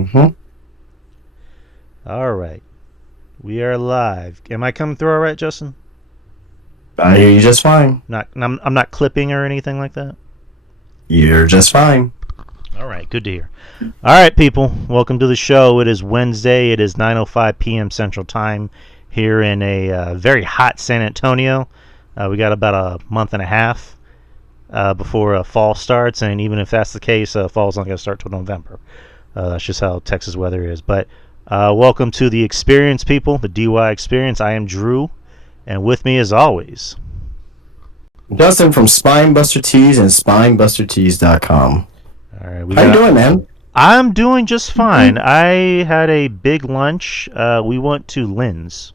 Mm-hmm. All right, we are live. Am I coming through all right, Justin? I hear you just fine. I'm not clipping or anything like that. You're just fine. All right, good to hear. All right, people, welcome to the show. It is Wednesday. It is 9:05 p.m. Central Time here in a very hot San Antonio. We got about a month and a half before fall starts, and even if that's the case, fall's not going to start till November. That's just how Texas weather is. But welcome to the experience, people, the DY experience. I am Drew, and with me, as always, Justin from Spinebuster Tees and SpinebusterTees.com. all right, How you doing, man? I'm doing just fine. I had a big lunch. We went to Lynn's.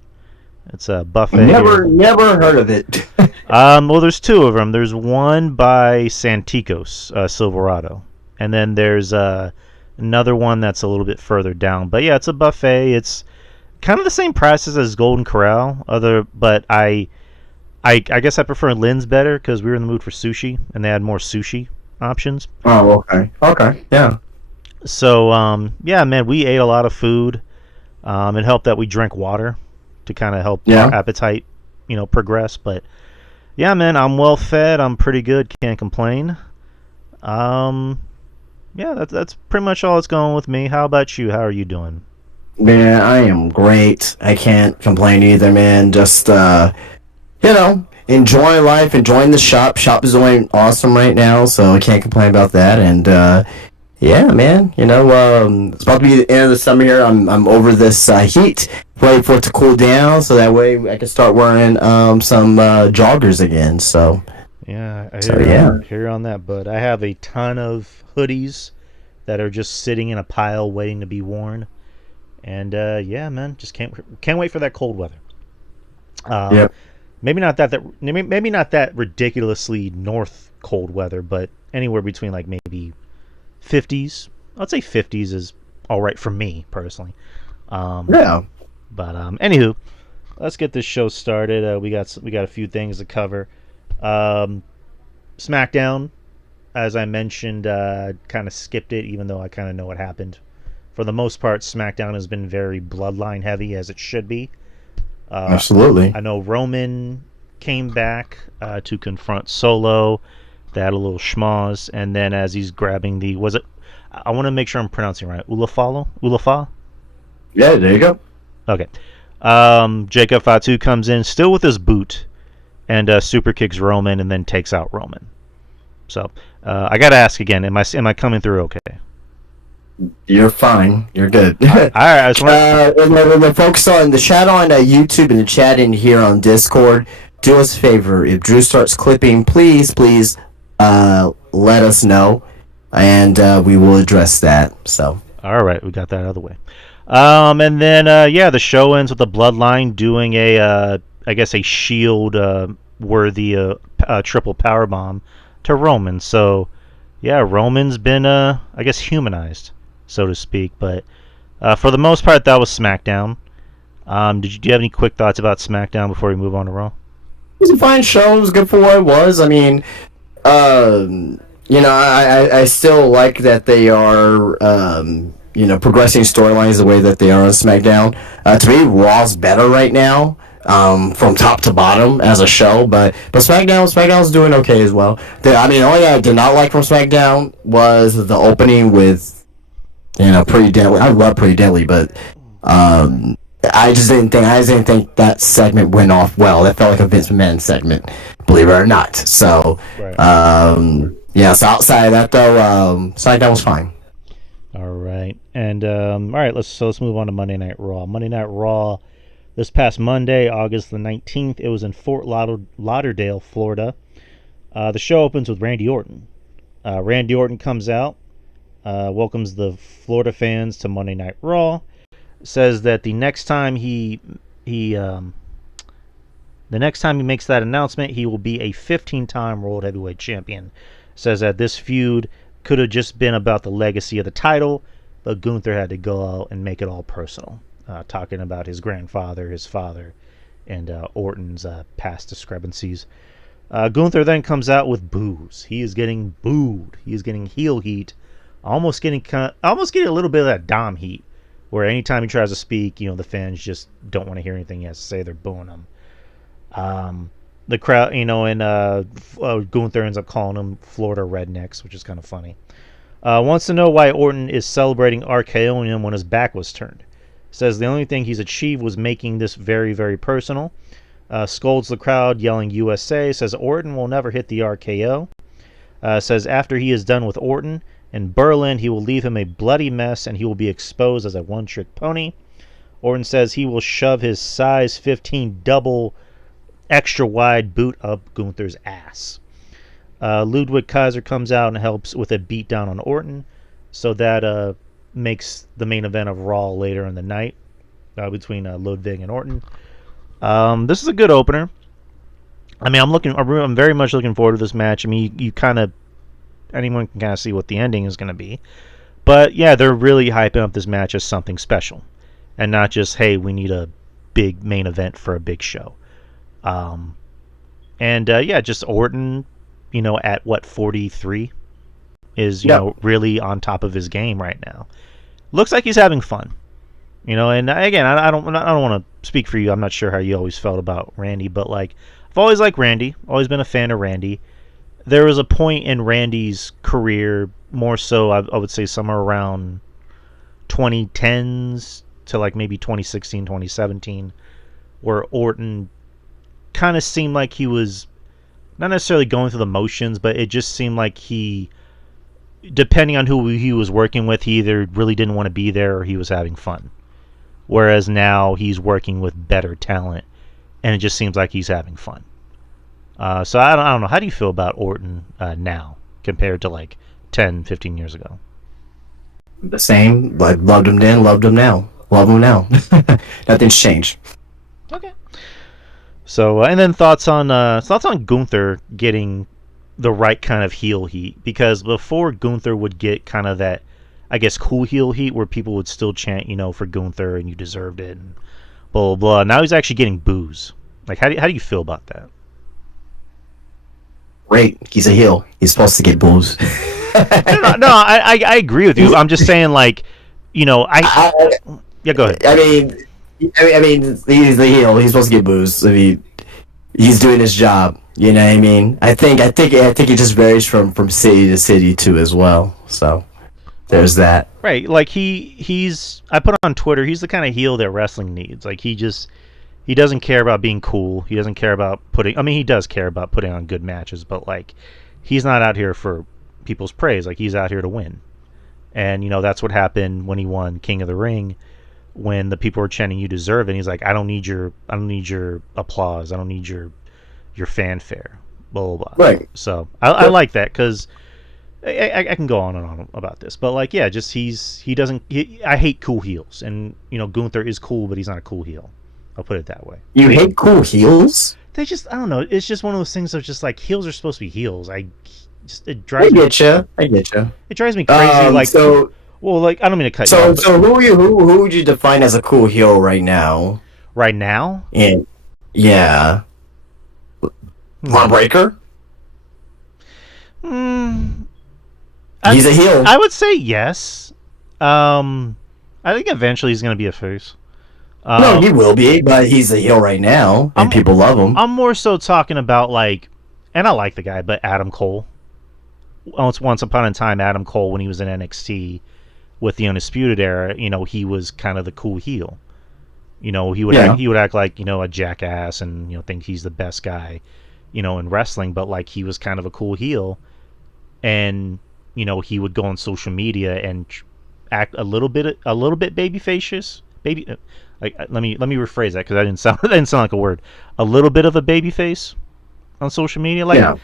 It's a buffet. Never heard of it. Well, there's two of them. There's one by Santikos, Silverado, and then there's another one that's a little bit further down. But yeah, it's a buffet. It's kind of the same prices as Golden Corral, but I guess I prefer Lynn's better because we were in the mood for sushi, and they had more sushi options. Oh, okay. Okay, yeah. So yeah, man, we ate a lot of food. It helped that we drank water to kind of help our appetite, progress. But yeah, man, I'm well fed. I'm pretty good. Can't complain. Yeah, that's pretty much all that's going with me. How about you? How are you doing? Man, I am great. I can't complain either, man. Just, enjoying life, enjoying the shop. Shop is doing awesome right now, so I can't complain about that. And, yeah, man, it's about to be the end of the summer here. I'm over this heat, waiting for it to cool down, so that way I can start wearing some joggers again. So yeah, yeah. Hear you on that, bud. I have a ton of hoodies that are just sitting in a pile waiting to be worn, and yeah, man, just can't wait for that cold weather. Yep. Maybe not that ridiculously north cold weather, but anywhere between like maybe 50s. I'd say 50s is all right for me personally. Yeah. But anywho, let's get this show started. We got a few things to cover. SmackDown, as I mentioned, kind of skipped it, even though I kind of know what happened. For the most part, SmackDown has been very bloodline heavy, as it should be. Absolutely. I know Roman came back to confront Solo. They had a little schmoz, and then as he's grabbing I want to make sure I'm pronouncing right. Ulafa? Yeah, there you go. Okay. Jacob Fatu comes in, still with his boot, and super kicks Roman, and then takes out Roman. So I gotta ask again: Am I coming through okay? You're fine. You're good. All right. I just want the folks on the chat on YouTube and the chat in here on Discord, do us a favor. If Drew starts clipping, please let us know, and we will address that. So. All right, we got that out of the way. And then yeah, the show ends with the Bloodline doing I guess a Shield worthy triple power bomb to Roman. So yeah, Roman's been I guess humanized, so to speak. But for the most part, that was SmackDown. Do you have any quick thoughts about SmackDown before we move on to Raw? It was a fine show. It was good for what it was. I mean, I still like that they are, progressing storylines the way that they are on SmackDown. To me, Raw's better right now, from top to bottom as a show, but SmackDown's doing okay as well. The only thing I did not like from SmackDown was the opening with, Pretty Deadly. I love Pretty Deadly, but, I just didn't think that segment went off well. That felt like a Vince McMahon segment, believe it or not. So, Right. yeah. So outside of that, though, SmackDown was fine. All right, and all right, let's move on to Monday Night Raw. Monday Night Raw, this past Monday, August the 19th, it was in Fort Lauderdale, Florida. The show opens with Randy Orton. Randy Orton comes out, welcomes the Florida fans to Monday Night Raw. Says that the next time he makes that announcement, he will be a 15-time World Heavyweight Champion. Says that this feud could have just been about the legacy of the title, but Gunther had to go out and make it all personal, talking about his grandfather, his father, and Orton's past discrepancies. Gunther then comes out with boos. He is getting booed. He is getting heel heat almost getting a little bit of that Dom heat, where anytime he tries to speak, the fans just don't want to hear anything he has to say. They're booing him. The crowd, and Gunther ends up calling them Florida rednecks, which is kind of funny. Wants to know why Orton is celebrating RKOing him when his back was turned. Says the only thing he's achieved was making this very, very personal. Scolds the crowd, yelling USA. Says Orton will never hit the RKO. Says after he is done with Orton in Berlin, he will leave him a bloody mess and he will be exposed as a one-trick pony. Orton says he will shove his size 15 double extra wide boot up Gunther's ass. Ludwig Kaiser comes out and helps with a beatdown on Orton, so that makes the main event of Raw later in the night between Ludwig and Orton. This is a good opener. I mean, I'm very much looking forward to this match. I mean, anyone can kind of see what the ending is going to be, but yeah, they're really hyping up this match as something special, and not just, hey, we need a big main event for a big show. Just Orton, at what, 43 is really on top of his game right now. Looks like he's having fun. And again, I don't want to speak for you. I'm not sure how you always felt about Randy, but like, I've always liked Randy. Always been a fan of Randy. There was a point in Randy's career, more so I would say somewhere around 2010s to like maybe 2016, 2017, where Orton kind of seemed like he was not necessarily going through the motions, but it just seemed like he, depending on who he was working with, he either really didn't want to be there or he was having fun. Whereas now he's working with better talent, and it just seems like he's having fun. So I don't know. How do you feel about Orton now compared to like 10, 15 years ago? The same. Like, loved him then, loved him now. Love him now. Nothing's changed. Okay. So, and then thoughts on Gunther getting the right kind of heel heat, because before Gunther would get kind of that, I guess, cool heel heat where people would still chant, for Gunther and you deserved it and blah blah blah. Now he's actually getting boos. Like, how do you feel about that? Great. He's a heel. He's supposed to get boos. No, I agree with you. I'm just saying, like, yeah, go ahead. I mean, he's the heel. He's supposed to get boos. I mean, he's doing his job. You know what I mean? I think it just varies from city to city too as well. So there's that. Right. Like he's I put on Twitter, he's the kind of heel that wrestling needs. Like he doesn't care about being cool. He doesn't care about he does care about putting on good matches, but like he's not out here for people's praise. Like he's out here to win. And that's what happened when he won King of the Ring, when the people were chanting "You deserve it." And he's like, I don't need your applause. I don't need your fanfare. Blah blah blah. Right. So I like that, because I can go on and on about this, but like, yeah, just I hate cool heels, and Gunther is cool, but he's not a cool heel. I'll put it that way. You hate cool heels? I don't know. It's just one of those things of just like, heels are supposed to be heels. It drives me. I get you. It drives me crazy. Like, so, well, like, I don't mean to cut you off. So who would you define as a cool heel right now? Right now? Yeah. Braun Breaker? He's a heel. I would say yes. I think eventually he's going to be a face. No, he will be, but he's a heel right now, and people love him. I'm more so talking about, like, and I like the guy, but Adam Cole. Once upon a time, Adam Cole, when he was in NXT with the Undisputed Era, he was kind of the cool heel. He would act like, a jackass and, think he's the best guy, in wrestling, but like he was kind of a cool heel, and he would go on social media and act a little bit babyfacious. Let me rephrase that, because that didn't sound like a word. A little bit of a baby face on social media, like, yeah.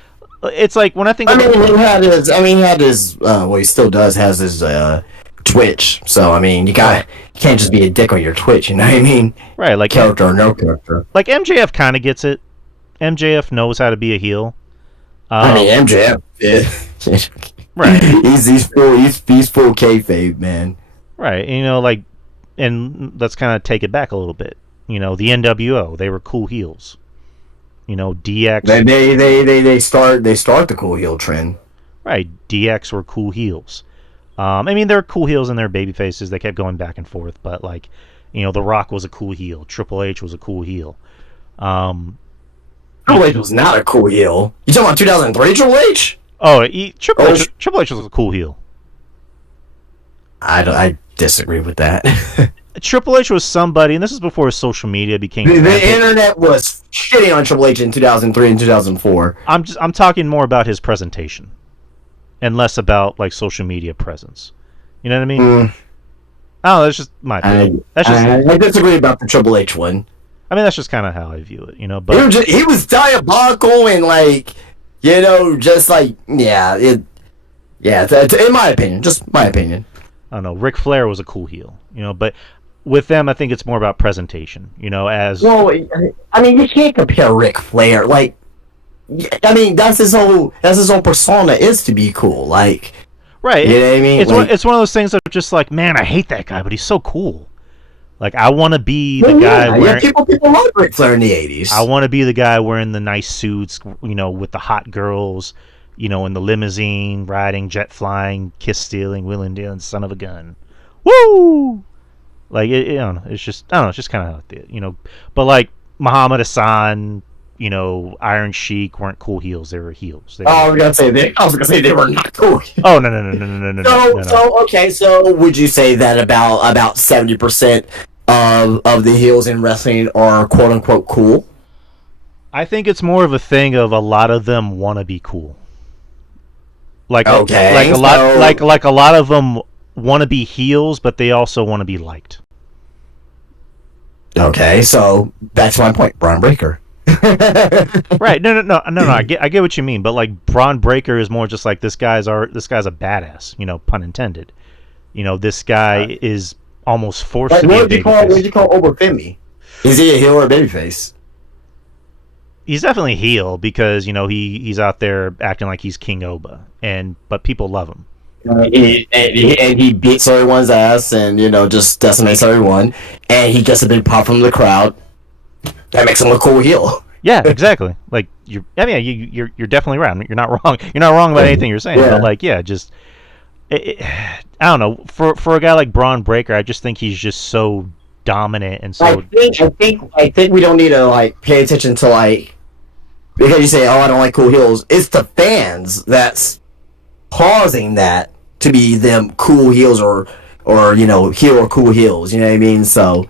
It's like when I think. He had his. Well, he still has his Twitch. So you can't just be a dick on your Twitch. You know what I mean? Right, like character or no character. Like MJF kind of gets it. MJF knows how to be a heel. MJF. Yeah. Right. He's full kayfabe, man. Right. And let's kind of take it back a little bit. The NWO, they were cool heels. DX. They start the cool heel trend. Right. DX were cool heels. I mean, there are cool heels and there are baby faces. They kept going back and forth, but like, The Rock was a cool heel. Triple H was a cool heel. Um, Triple H was not a cool heel. You talking about 2003 Triple H? Triple H was a cool heel. I disagree with that. Triple H was somebody, and this is before social media became. The internet was shitting on Triple H in 2003 and 2004. I'm talking more about his presentation, and less about like social media presence. You know what I mean? Oh, that's just my opinion. I disagree about the Triple H one. I mean, that's just kind of how I view it, But he was diabolical and like, just like in my opinion, just my opinion. I don't know. Ric Flair was a cool heel, but with them, I think it's more about presentation, as... Well, I mean, you can't compare Ric Flair. Like, I mean, that's his whole persona is to be cool. Like, right. You know what I mean? It's one of those things that are just like, man, I hate that guy, but he's so cool. Like, I want to be the guy wearing... people love Ric Flair in the 80s. I want to be the guy wearing the nice suits, with the hot girls, in the limousine, riding, jet flying, kiss stealing, wheeling dealing, son of a gun. Woo! Like, it's just, I don't know, it's just kind of how it did, But, like, Muhammad Hassan, Iron Sheik weren't cool heels. They were heels. I was gonna say they were not cool. Oh, no. So, okay, so would you say that about 70% of the heels in wrestling are quote-unquote cool? I think it's more of a thing of a lot of them want to be cool. Like a lot of them want to be heels, but they also want to be liked. Okay, so that's my point. Braun Breaker. Right? No. I get what you mean, but like Braun Breaker is more just like this guy's a badass. Pun intended. This guy is almost forced to be a babyface. What would you call Obafemi? Is he a heel or a babyface? He's definitely heel because he's out there acting like he's King Oba, but people love him. He beats everyone's ass and just decimates everyone, and he gets a big pop from the crowd. That makes him a cool heel. Yeah, exactly. Like you're definitely right. You're not wrong. You're not wrong about anything you're saying. Yeah. But like, I don't know. For a guy like Braun Breaker, I just think he's just so dominant and so. I think we don't need to like pay attention to like because you say, I don't like cool heels. It's the fans that's causing that to be them cool heels or heel or cool heels. You know what I mean? So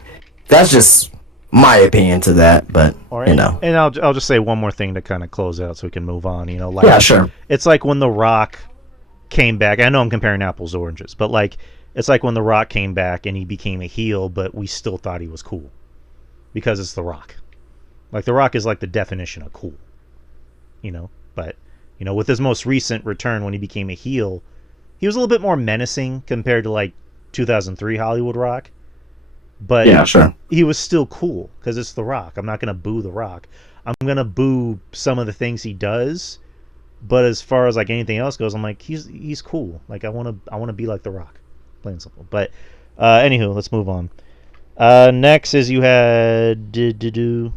that's just my opinion to that. But And I'll just say one more thing to kind of close out so we can move on. Like yeah, sure. It's like when The Rock came back. I know I'm comparing apples to oranges, but like it's like when The Rock came back and he became a heel, but we still thought he was cool because it's The Rock. Like The Rock is like the definition of cool, But with his most recent return when he became a heel, he was a little bit more menacing compared to like 2003 Hollywood Rock. But yeah, sure. He was still cool because it's The Rock. I'm not gonna boo The Rock. I'm gonna boo some of the things he does. But as far as like anything else goes, I'm like he's cool. Like I wanna be like The Rock, plain and simple. But anywho, let's move on. Next is you had you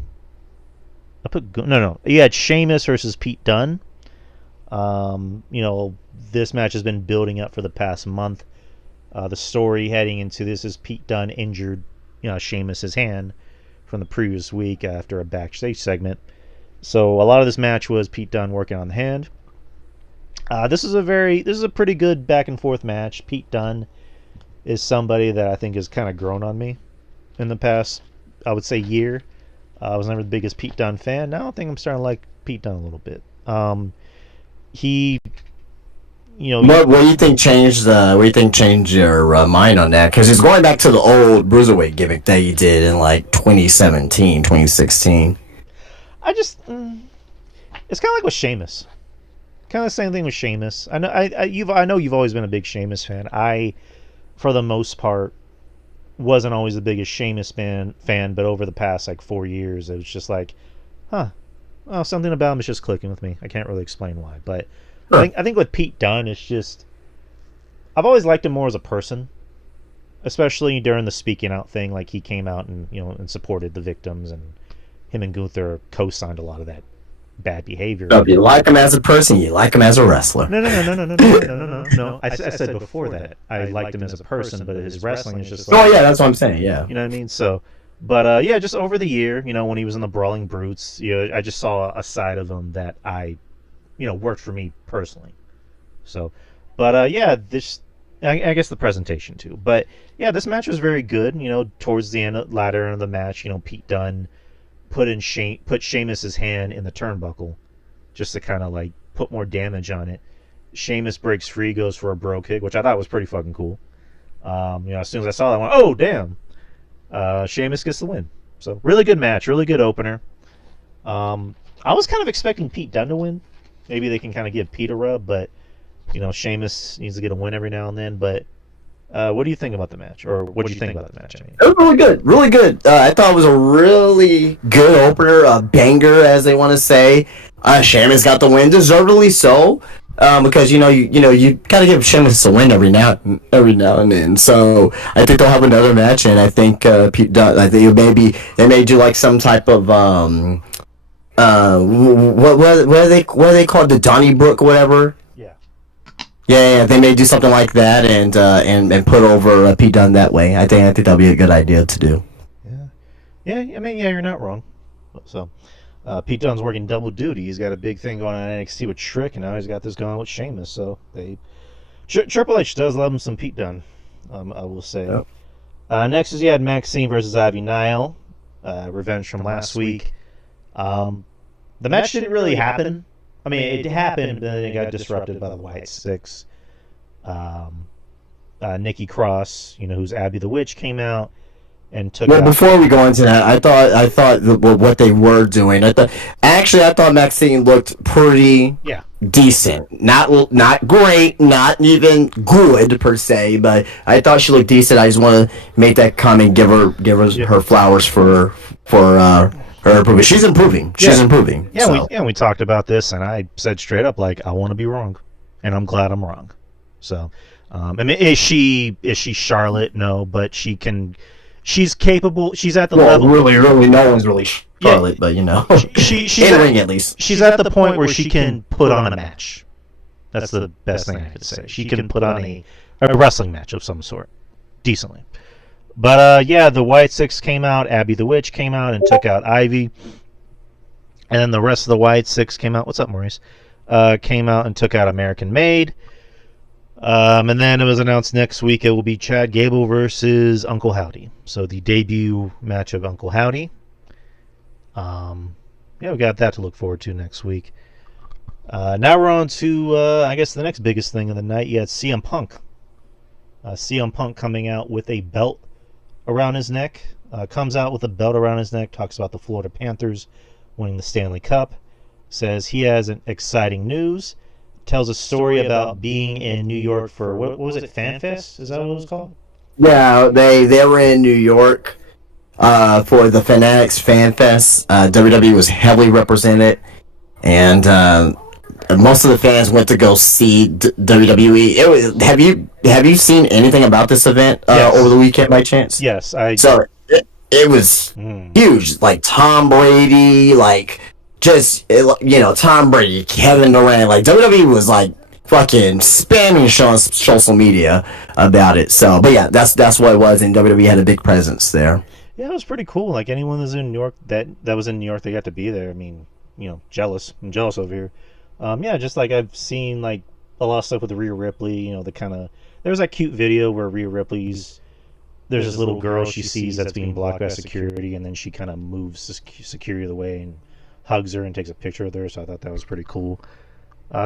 had Sheamus versus Pete Dunne. This match has been building up for the past month. The story heading into this is Pete Dunne injured Sheamus's hand from the previous week after a backstage segment. So a lot of this match was Pete Dunne working on the hand. This is a pretty good back and forth match. Pete Dunne is somebody that I think has kind of grown on me in the past, I would say, year. I was never the biggest Pete Dunne fan. Now I think I'm starting to like Pete Dunne a little bit. What do you think changed? What do you think changed your mind on that? Because it's going back to the old bruiserweight gimmick that you did in like 2017, 2016. It's kind of like with Sheamus. Kind of the same thing with Sheamus. I know you've always been a big Sheamus fan. I, for the most part, wasn't always the biggest Sheamus fan, but over the past like 4 years, it was just like, something about him is just clicking with me. I can't really explain why, but sure. I think with Pete Dunne, it's just I've always liked him more as a person, especially during the speaking out thing. Like he came out and and supported the victims, and him and Gunther co-signed a lot of that bad behavior. So if you like him as a person, you like him as a wrestler. No. I said before that I liked him as a person, but his wrestling is just like, Oh yeah, that's what I'm saying. Yeah. you know what I mean? So, but yeah, just over the year, when he was in the Brawling Brutes, I just saw a side of him that worked for me personally. So, but yeah, I guess the presentation too. But yeah, this match was very good. Towards the latter end of the match, Pete Dunne put Sheamus's hand in the turnbuckle just to kind of like put more damage on it. Sheamus breaks free, goes for a bro kick, which I thought was pretty fucking cool. As soon as I saw that, I went, oh damn! Sheamus gets the win. So really good match, really good opener. I was kind of expecting Pete Dunne to win. Maybe they can kind of give Pete a rub, but Sheamus needs to get a win every now and then. But what do you think about the match, or what do you think about the match? I mean, It was really good, really good. I thought it was a really good opener, a banger, as they want to say. Sheamus got the win, deservedly so, because you gotta give Sheamus a win every now and then. So I think they'll have another match, and I think Pete Dunne. I think they may do like some type of what are they called, the Donnybrook or whatever. Yeah, they may do something like that and put over Pete Dunne that way. I think that'll be a good idea to do. Yeah. I mean, yeah, you're not wrong. So, Pete Dunne's working double duty. He's got a big thing going on in NXT with Trick, and now he's got this going on with Sheamus. So Triple H does love him some Pete Dunne, I will say. Yep. Next is you had Maxine versus Ivy Nile, revenge from last week. The match didn't really happen. I mean, it happened, but then it got disrupted by the White Six. Nikki Cross, who's Abby the Witch, came out and took. Well, before we go into that, I thought what they were doing. I thought Maxine looked pretty decent. Not great, not even good per se, but I thought she looked decent. I just want to make that comment, give her her flowers for her improving. She's improving. She's improving. Yeah, so. We talked about this, and I said straight up, like, I want to be wrong, and I'm glad I'm wrong. So, I mean, is she Charlotte? No, but she's capable. She's at the level. Really, no one's really Charlotte, but she's in the ring at least. She's at the point where she can put on a match. That's the best thing I could say. She can put on a wrestling match of some sort, decently. But, yeah, the White Six came out, Abby the Witch came out and took out Ivy. And then the rest of the White Six came out. What's up, Maurice? Came out and took out American Made. And then it was announced next week it will be Chad Gable versus Uncle Howdy. So the debut match of Uncle Howdy. Yeah, we got that to look forward to next week. Now we're on to, I guess, the next biggest thing of the night. You had CM Punk. CM Punk coming out with a belt around his neck, comes out with a belt around his neck, talks about the Florida Panthers winning the Stanley Cup, says he has an exciting news, tells a story about being in New York for, what was it, FanFest? Is that what it was called? Yeah, they were in New York for the Fanatics FanFest. WWE was heavily represented, and most of the fans went to go see WWE. Have you seen anything about this event over the weekend by chance? Yes, So it was huge. Like Tom Brady, Tom Brady, Kevin Durant. Like WWE was like fucking spamming social media about it. So, but yeah, that's what it was, and WWE had a big presence there. Yeah, it was pretty cool. Like anyone that's in New York that was in New York, they got to be there. I mean, jealous. I'm jealous over here. Yeah, just like I've seen like a lot of stuff with Rhea Ripley. There was that cute video where Rhea Ripley's there's this little girl she sees that's being blocked by security, and then she kind of moves security the way and hugs her and takes a picture of her. So I thought that was pretty cool.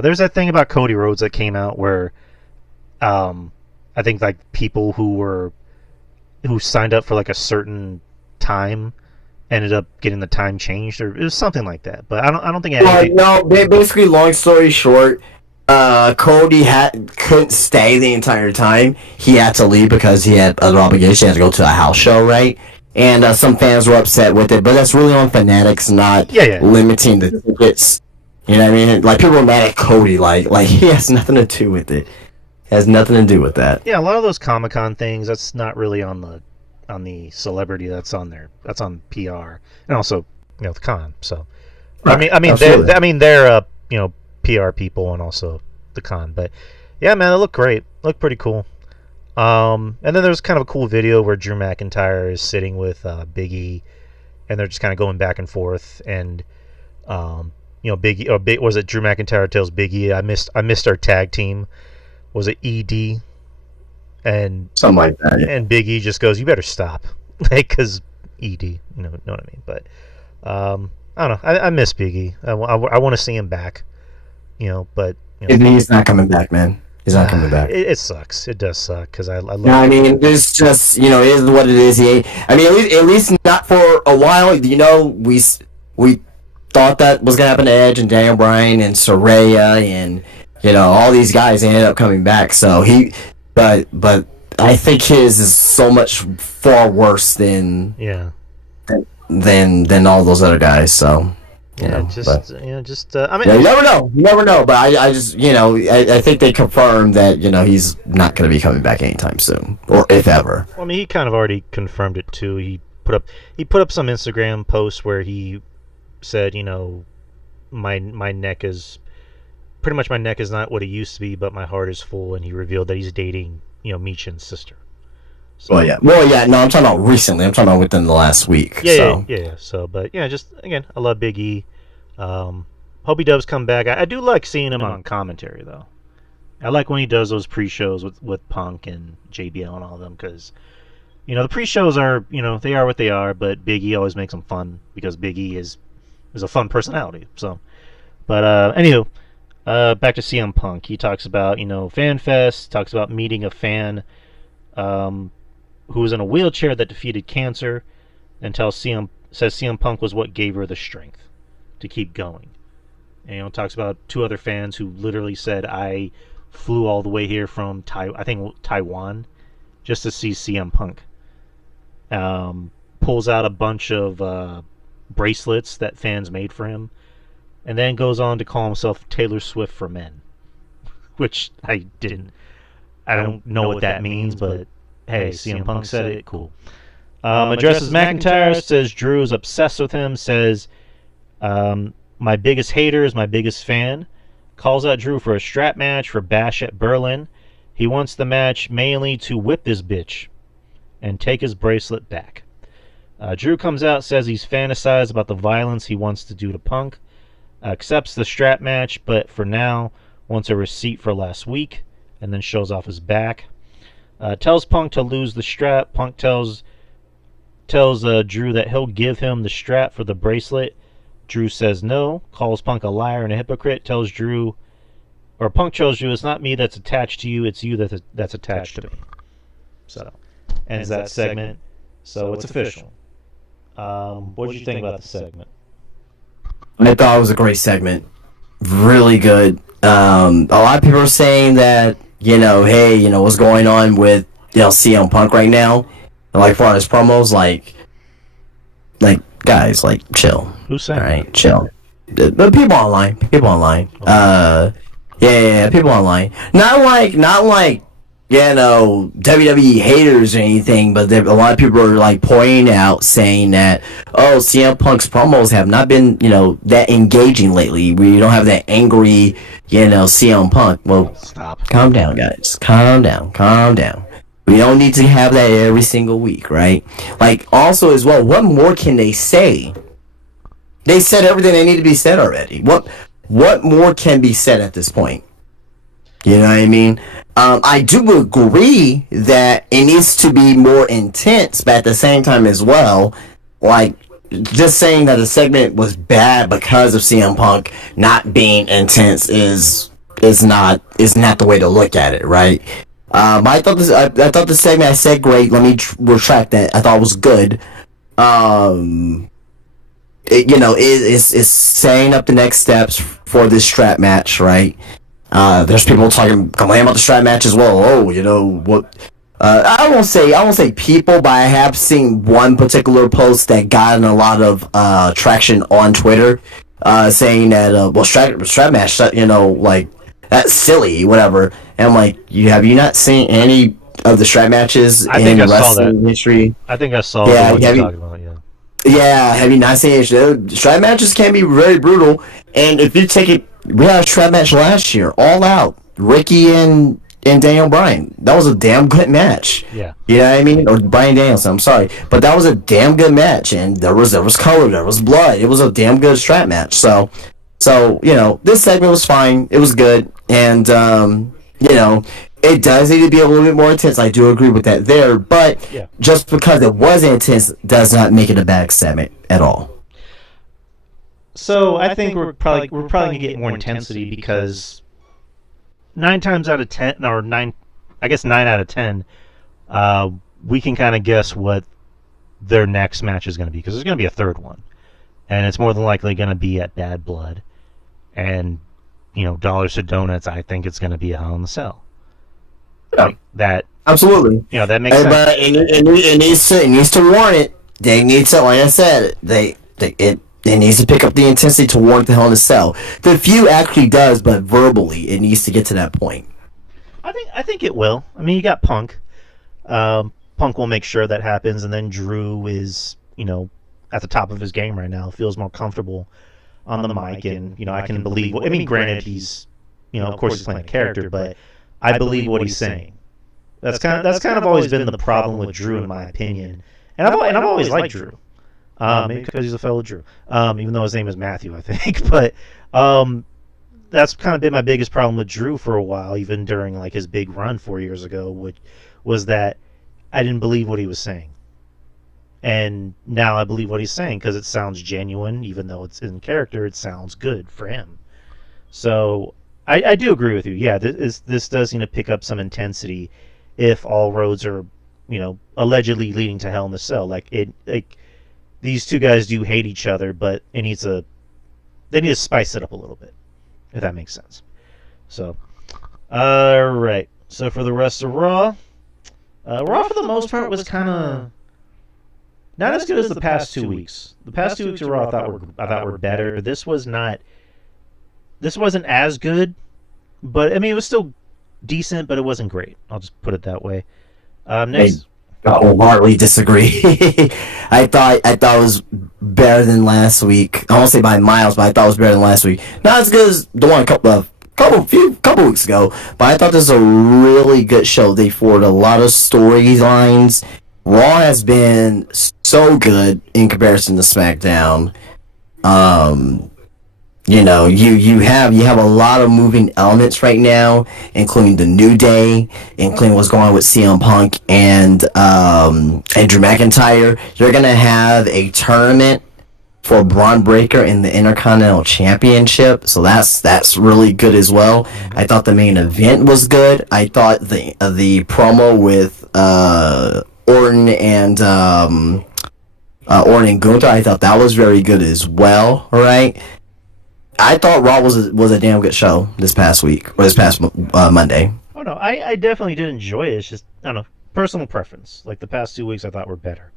There's that thing about Cody Rhodes that came out where I think like people who signed up for like a certain time ended up getting the time changed, or it was something like that. But I don't think anything. No, basically, long story short, Cody couldn't stay the entire time. He had to leave because he had other obligations. He had to go to a house show, right? And some fans were upset with it, but that's really on Fanatics, not limiting the tickets. You know what I mean? Like, people were mad at Cody, like he has nothing to do with it. Has nothing to do with that. Yeah, a lot of those Comic-Con things, that's not really on the celebrity, that's on there. That's on PR. And also, the con. So, Right. I mean, Absolutely. they're PR people and also the con, but yeah, man, it looked great. Looked pretty cool. And then there's kind of a cool video where Drew McIntyre is sitting with Big E, and they're just kind of going back and forth. And Big E, was it Drew McIntyre tells Big E, I missed our tag team. Was it ED? And Something like that. Yeah. Big E just goes, "You better stop," like because ED, know what I mean? But I don't know. I miss Big E. I want to see him back. But He's not coming back, man. He's not coming back. it sucks. It does suck because I love. No, I mean, it's just it is what it is. I mean, at least not for a while. We thought that was gonna happen to Edge and Daniel Bryan and Saraya and all these guys ended up coming back. So but I think his is so much far worse than Yeah. than all those other guys. So Yeah. I mean, yeah, you never know. You never know. But I just I think they confirmed that he's not going to be coming back anytime soon, or if ever. well, I mean, he kind of already confirmed it too. He put up some Instagram posts where he said, my neck is pretty much my neck is not what it used to be, but my heart is full, and he revealed that he's dating Michin's sister. So, Well, yeah. No, I'm talking about recently. I'm talking about within the last week. yeah, So yeah. So, but yeah, just again, I love Big E. Hope he does come back. I do like seeing him on commentary though. I like when he does those pre-shows with Punk and JBL and all of them because the pre-shows are they are what they are, but Big E always makes them fun because Big E is a fun personality. So, but anywho, back to CM Punk. He talks about Fan Fest. Talks about meeting a fan who was in a wheelchair that defeated cancer, and says CM Punk was what gave her the strength to keep going. And talks about two other fans who literally said, "I flew all the way here from Taiwan just to see CM Punk." Pulls out a bunch of bracelets that fans made for him, and then goes on to call himself Taylor Swift for men, which I don't know what that means, but hey, CM Punk said it, cool. Addresses McIntyre, says Drew is obsessed with him, says my biggest hater is my biggest fan, calls out Drew for a strap match for Bash at Berlin. He wants the match mainly to whip his bitch and take his bracelet back. Drew comes out, says he's fantasized about the violence he wants to do to Punk, accepts the strap match, but for now wants a receipt for last week, and then shows off his back. Tells Punk to lose the strap. Punk tells Drew that he'll give him the strap for the bracelet. Drew says no, calls Punk a liar and a hypocrite, Punk tells Drew, it's not me that's attached to you, it's you that's attached to me. So, ends that segment. So it's official. What did you think about the segment? I thought it was a great segment. Really good. A lot of people are saying that hey, what's going on with CM Punk right now? And like, for his promos, like guys, like, chill. Who's saying? All right, chill. The people online. Okay. Yeah, people online. Not like WWE haters or anything, but a lot of people are like pointing out, saying that CM Punk's promos have not been that engaging lately. We don't have that angry CM Punk. Well, stop. Calm down, guys. Calm down. We don't need to have that every single week, right? Like, also as well, what more can they say? They said everything they need to be said already. What more can be said at this point? You know what I mean? I do agree that it needs to be more intense, but at the same time as well, like, just saying that the segment was bad because of CM Punk not being intense is not the way to look at it, right? I thought the segment I said great. Let me retract that. I thought it was good. It's setting up the next steps for this strap match, right? There's people complaining about the strap match as well. What? I won't say people, but I have seen one particular post that got a lot of traction on Twitter, saying that strap match, like, that's silly, whatever. And I'm like, have you not seen any of the strap matches in wrestling history? I think I saw Yeah, what you're talking about. Yeah. Yeah, have you not seen it? Strap matches can be very brutal, and if you take it, we had a strap match last year, all out. Ricky and Daniel Bryan. That was a damn good match. Yeah. You know what I mean? Or Bryan Danielson. I'm sorry, but that was a damn good match, and there was color, there was blood. It was a damn good strap match. So this segment was fine. It was good, and it does need to be a little bit more intense. I do agree with that there, but Yeah. just because it was intense does not make it a bad segment at all. So I think we're probably gonna get more intensity because 9 times out of 10, or nine, I guess 9 out of 10, we can kind of guess what their next match is going to be because there's going to be a third one, and it's more than likely going to be at Bad Blood, and dollars to donuts. I think it's going to be a Hell in a Cell. Yeah, Like that, absolutely. that makes sense. But it needs to warrant it. They need to, like I said, it needs to pick up the intensity to warrant the Hell in a Cell. The feud actually does, but verbally, it needs to get to that point. I think it will. I mean, you got Punk. Punk will make sure that happens, and then Drew is at the top of his game right now. Feels more comfortable on the mic, and I can believe. I mean, granted, he's of course he's playing a character, but I believe what he's saying. That's kind of always been the problem with Drew, in my opinion. And I've always liked Drew. Maybe because he's a fellow Drew, even though his name is Matthew, I think. But that's kind of been my biggest problem with Drew for a while, even during like his big run 4 years ago, which was that I didn't believe what he was saying. And now I believe what he's saying because it sounds genuine, even though it's in character. It sounds good for him. So I do agree with you. Yeah, this does need to pick up some intensity if all roads are allegedly leading to Hell in the Cell. Like these two guys do hate each other, but they need to spice it up a little bit, if that makes sense. So, all right. So for the rest of Raw, Raw for the most part was kind of not as good as the past 2 weeks. The past 2 weeks of Raw I thought were better. This wasn't as good, but I mean it was still decent, but it wasn't great. I'll just put it that way. Next. I wholeheartedly disagree. I thought it was better than last week. I won't say by miles, but I thought it was better than last week. Not as good as the one a couple weeks ago, but I thought this was a really good show. They forwarded a lot of storylines. Raw has been so good in comparison to SmackDown. You have a lot of moving elements right now, including the New Day, including what's going on with CM Punk and Drew McIntyre. You're gonna have a tournament for Braun Breaker in the Intercontinental Championship, so that's really good as well. I thought the main event was good. I thought the promo with Orton and Gunther, I thought that was very good as well. All right. I thought Raw was a damn good show this past week, or this past Monday. Oh no, I definitely did enjoy it. It's just, I don't know, personal preference. Like the past 2 weeks, I thought were better.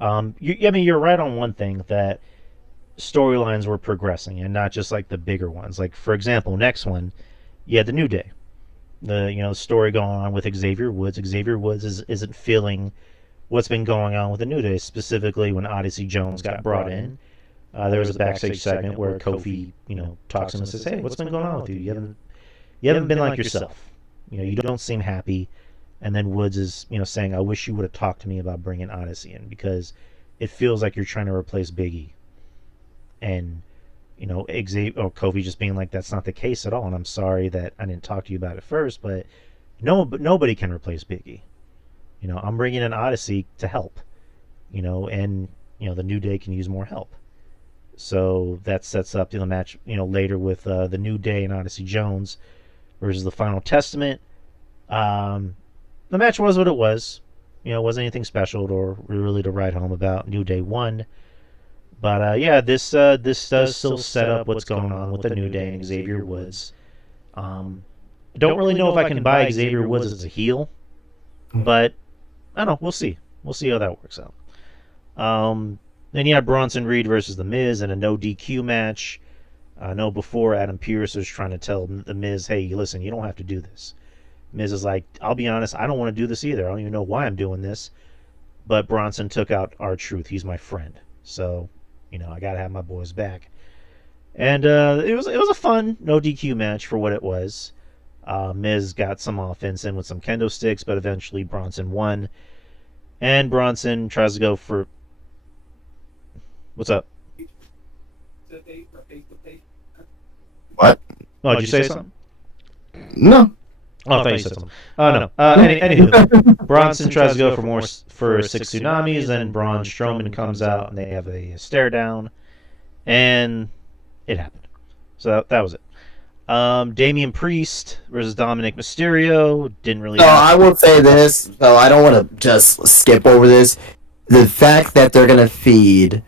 I mean, you're right on one thing, that storylines were progressing, and not just like the bigger ones. Like for example, next one, you had the New Day, the story going on with Xavier Woods. Xavier Woods isn't feeling what's been going on with the New Day, specifically when Odyssey Jones got brought in. There was a backstage segment where Kofi, talks to him and says, "Hey, what's been going on with you? You haven't been like yourself. You don't seem happy." And then Woods is, saying, "I wish you would have talked to me about bringing Odyssey in because it feels like you're trying to replace Big E." And Xavier or Kofi just being like, "That's not the case at all, and I'm sorry that I didn't talk to you about it first, but nobody can replace Big E. I'm bringing in Odyssey to help. And the New Day can use more help." So that sets up the match, later with the New Day and Odyssey Jones versus the Final Testament. The match was what it was. It wasn't anything special or really to write home about. New Day won. But this does still set up what's going on with the New Day and Xavier Woods. Don't really know if I can buy Xavier Woods as a heel, but I don't know. We'll see. We'll see how that works out. Then you had Bronson Reed versus The Miz in a no DQ match. I know before Adam Pearce was trying to tell The Miz, "Hey, listen, you don't have to do this." Miz is like, "I'll be honest, I don't want to do this either. I don't even know why I'm doing this." But Bronson took out R-Truth. He's my friend. So, I gotta have my boys back. And it was a fun no DQ match for what it was. Miz got some offense in with some kendo sticks, but eventually Bronson won. And Bronson tries to go for. What's up? What? Oh, did you say something? No. Oh, I thought you said something. Oh, no. Anywho, Bronson tries to go for 6 tsunamis, then Braun Strowman comes out, and they have a stare down, and it happened. So that was it. Damian Priest versus Dominic Mysterio didn't really. So I will say this. So I don't want to just skip over this. The fact that they're gonna feed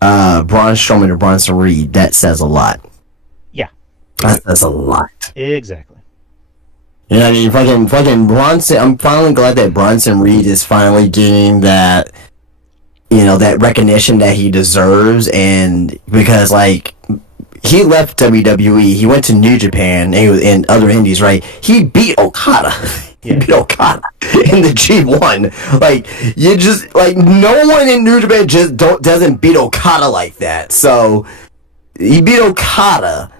Braun Strowman to Bronson Reed, that says a lot. Yeah. That says a lot. Exactly. You know what I mean? Fucking Bronson. I'm finally glad that Bronson Reed is finally getting that, that recognition that he deserves, and because like he left WWE, he went to New Japan, and he was in other indies, right? He beat Okada. He beat Okada in the G1. Like, you just like no one in New Japan just doesn't beat Okada like that. So he beat Okada.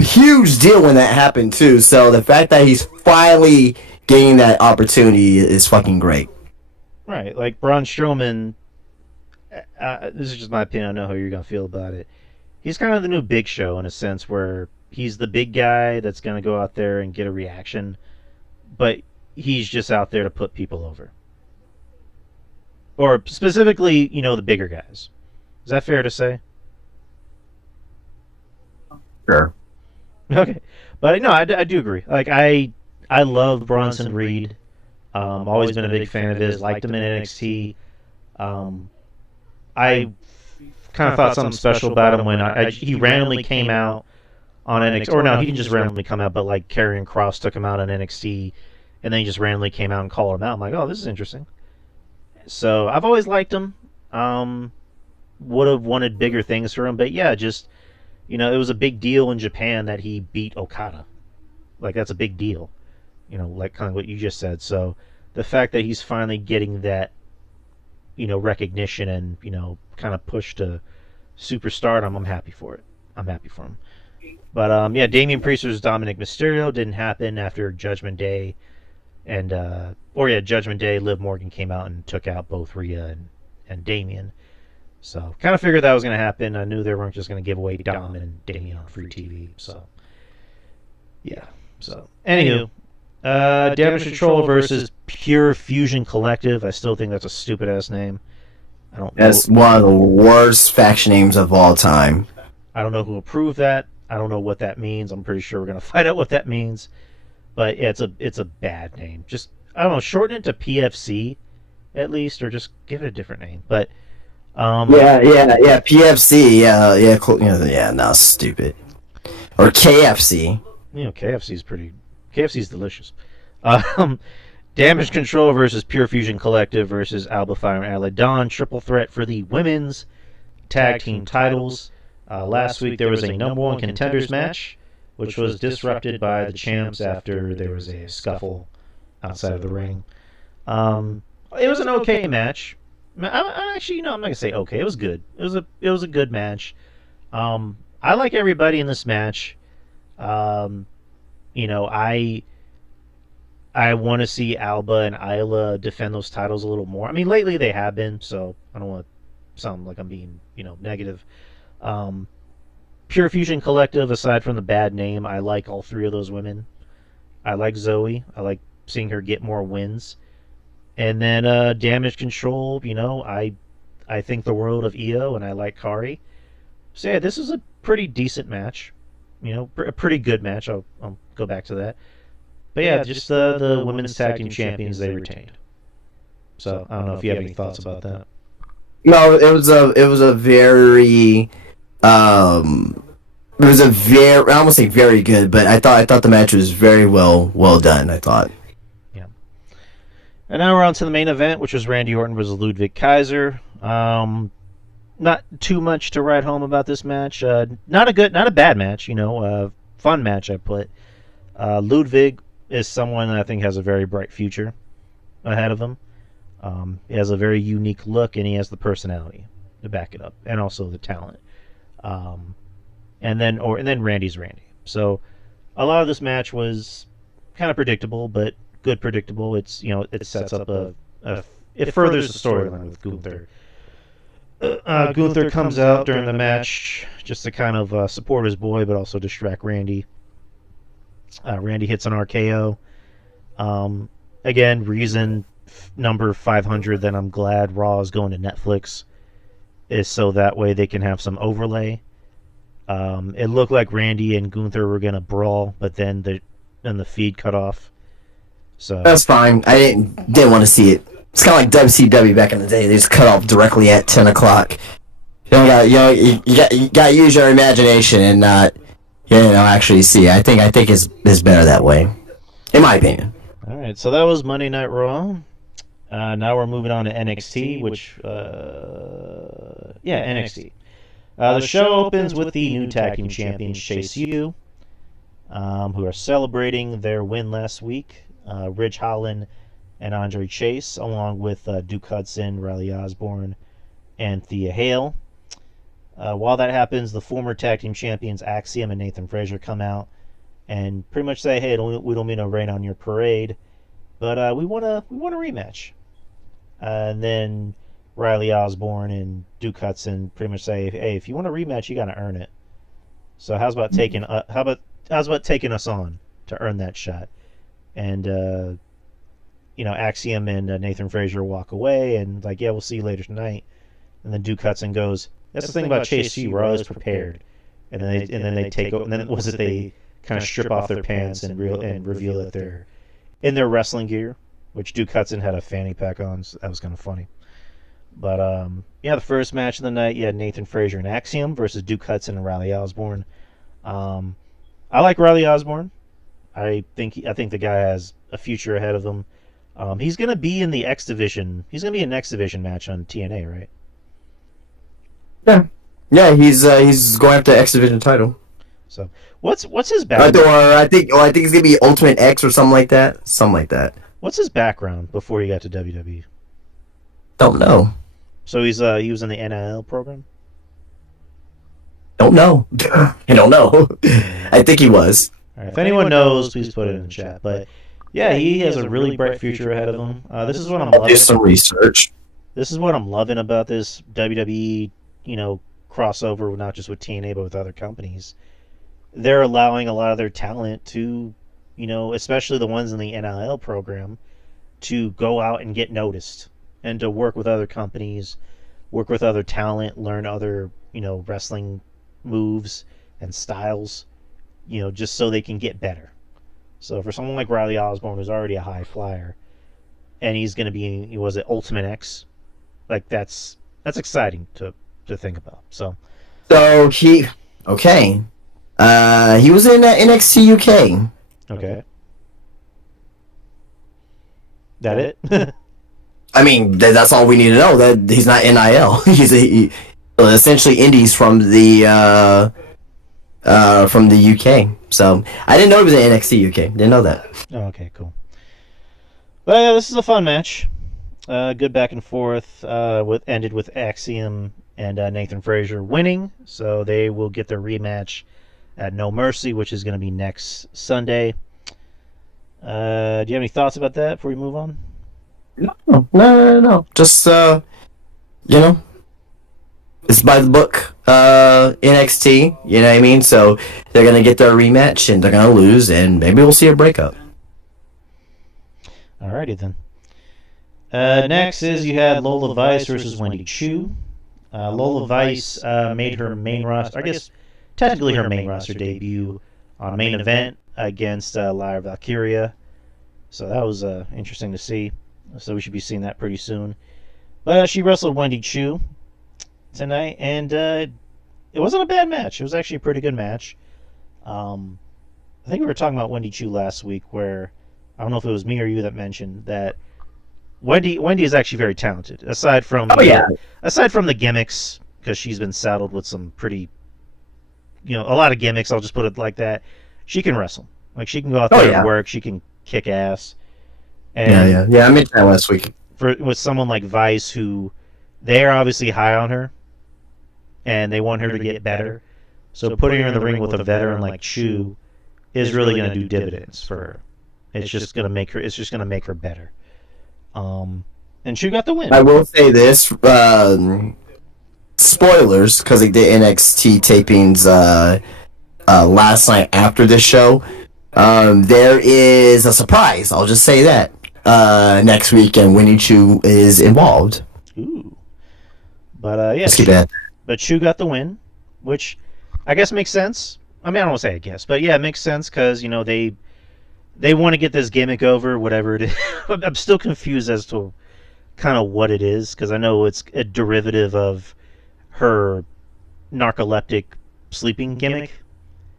Huge deal when that happened too. So the fact that he's finally getting that opportunity is fucking great. Right, like Braun Strowman. This is just my opinion. I know how you're gonna feel about it. He's kind of the new Big Show in a sense, where he's the big guy that's gonna go out there and get a reaction, but he's just out there to put people over, or specifically, the bigger guys. Is that fair to say? Sure. Okay, but no, I do agree. Like I love Bronson Reed. Always been a big fan of his. Liked him in NXT. I kind of thought something special about him when he randomly came out on NXT. Or no, he didn't just randomly come out, but like Karrion Kross took him out on NXT, and then he just randomly came out and called him out. I'm like, oh, this is interesting. So I've always liked him. Would have wanted bigger things for him, but yeah, just. It was a big deal in Japan that he beat Okada. Like, that's a big deal. Like kind of what you just said. So, the fact that he's finally getting that, recognition and, kind of push to superstardom, I'm happy for it. I'm happy for him. But, yeah, Damian Priest versus Dominic Mysterio didn't happen after Judgment Day. And, Judgment Day, Liv Morgan came out and took out both Rhea and Damian. So, kind of figured that was going to happen. I knew they weren't just going to give away Dom and Damian on free TV. So, yeah. So, anywho, Damage Control versus Pure Fusion Collective. I still think that's a stupid-ass name. That's one of the worst faction names of all time. I don't know who approved that. I don't know what that means. I'm pretty sure we're going to find out what that means. But, yeah, it's a bad name. Just, I don't know, shorten it to PFC, at least, or just give it a different name. But... PFC, no, stupid. Or KFC. KFC's delicious. Damage Control versus Pure Fusion Collective versus Alba Fire and Allied Dawn, triple threat for the women's tag team titles. Last week there was a #1 contenders match, which was disrupted by the champs after there was a scuffle outside of the ring. It was an okay match. Actually, I'm not gonna say okay. It was good. It was a good match. I like everybody in this match. I want to see Alba and Isla defend those titles a little more. I mean, lately they have been, so I don't want to sound like I'm being negative. Pure Fusion Collective, aside from the bad name, I like all three of those women. I like Zoe. I like seeing her get more wins. And then Damage Control, I think the world of Io, and I like Kari. So yeah, this is a pretty decent match. A pretty good match. I'll go back to that. But yeah, just the women's tag team champions they retained. So I don't know if you have any thoughts about that. No, it was a very I won't say very good, but I thought the match was very well done. I thought. And now we're on to the main event, which was Randy Orton versus Ludwig Kaiser. Not too much to write home about this match. Not a bad match, fun match I put. Ludwig is someone that I think has a very bright future ahead of him. He has a very unique look, and he has the personality to back it up, and also the talent. And then Randy's Randy. So a lot of this match was kind of predictable, but good predictable. It's it sets up it furthers the storyline with Gunther. Gunther comes out during the match just to kind of support his boy, but also distract Randy. Randy hits an RKO. Again, reason number 500 that I'm glad Raw is going to Netflix is so that way they can have some overlay. It looked like Randy and Gunther were gonna brawl, but then the feed cut off. So That's fine. I didn't want to see it. It's kind of like WCW back in the day. They just cut off directly at 10 o'clock. You got to use your imagination and not, actually see. I think it's better that way, in my opinion. All right, so that was Monday Night Raw. Now we're moving on to NXT, which NXT. The show opens with the new tag team champions Chase U, who are celebrating their win last week. Ridge Holland and Andre Chase, along with Duke Hudson, Riley Osborne, and Thea Hale. While that happens, the former tag team champions Axiom and Nathan Frazier come out and pretty much say, "Hey, we don't mean to rain on your parade, but we want a rematch." And then Riley Osborne and Duke Hudson pretty much say, "Hey, if you want a rematch, you got to earn it. So how's about taking us on to earn that shot?" And Axiom and Nathan Frazier walk away and like, "Yeah, we'll see you later tonight." And then Duke Hudson goes, "That's the thing about Chase U, we're always prepared." And then they take over. And then they kind of strip off their pants and reveal that they're in their wrestling gear, which Duke Hudson had a fanny pack on, so that was kind of funny. But the first match of the night, you had Nathan Frazier and Axiom versus Duke Hudson and Riley Osborne. I like Riley Osborne. I think the guy has a future ahead of him. He's going to be in the X Division. He's going to be an X Division match on TNA, right? Yeah. He's going after the X Division title. So what's his background? I think it's gonna be Ultimate X or something like that. What's his background before he got to WWE? Don't know. So he was in the NIL program? Don't know. I don't know. I think he was. All right, if anyone knows, please put it in the chat. But yeah, he has a really bright future ahead of him. This is what I'm loving. Do some research. This is what I'm loving about this WWE, crossover, not just with TNA but with other companies. They're allowing a lot of their talent to, especially the ones in the NIL program, to go out and get noticed and to work with other companies, work with other talent, learn other, wrestling moves and styles, just so they can get better. So for someone like Riley Osborne, who's already a high flyer, and he's going to be, was it Ultimate X? Like that's exciting to think about. So he was in NXT UK. Okay. That it? I mean, that's all we need to know. That he's not NIL. He's essentially indies from the UK. So I didn't know he was in NXT UK. Didn't know that. Oh, okay, cool. But yeah, this is a fun match. Good back and forth. Ended with Axiom and Nathan Frazier winning, so they will get their rematch at No Mercy, which is going to be next Sunday. Do you have any thoughts about that before we move on? No. Just it's by the book. NXT, you know what I mean? So they're gonna get their rematch and they're gonna lose, and maybe we'll see a breakup. Alrighty then. Next is you had Lola Vice versus Wendy Chu. Lola Vice made her main roster, I guess technically her main roster debut on Main Event against Lyra Valkyria. So that was interesting to see. So we should be seeing that pretty soon. But she wrestled Wendy Chu tonight, and it wasn't a bad match. It was actually a pretty good match. I think we were talking about Wendy Chu last week, where I don't know if it was me or you that mentioned that Wendy is actually very talented. Aside from the gimmicks, because she's been saddled with some pretty, a lot of gimmicks. I'll just put it like that. She can wrestle. Like she can go out there and work. She can kick ass. And yeah. I mentioned that last week. with someone like Vice, who they are obviously high on her, and they want her to get better. So putting her in the ring with a veteran like Chu is really going to do dividends for her. It's just going to make her. It's just going to make her better. And Chu got the win. I will say this: spoilers, because they did NXT tapings last night after this show. There is a surprise. I'll just say that next week, and Winnie Chu is involved. Ooh, but yeah, Let's keep that. But Chu got the win, which I guess makes sense. I mean, I don't want to say I guess, but yeah, it makes sense because they want to get this gimmick over, whatever it is. I'm still confused as to kind of what it is, because I know it's a derivative of her narcoleptic sleeping gimmick.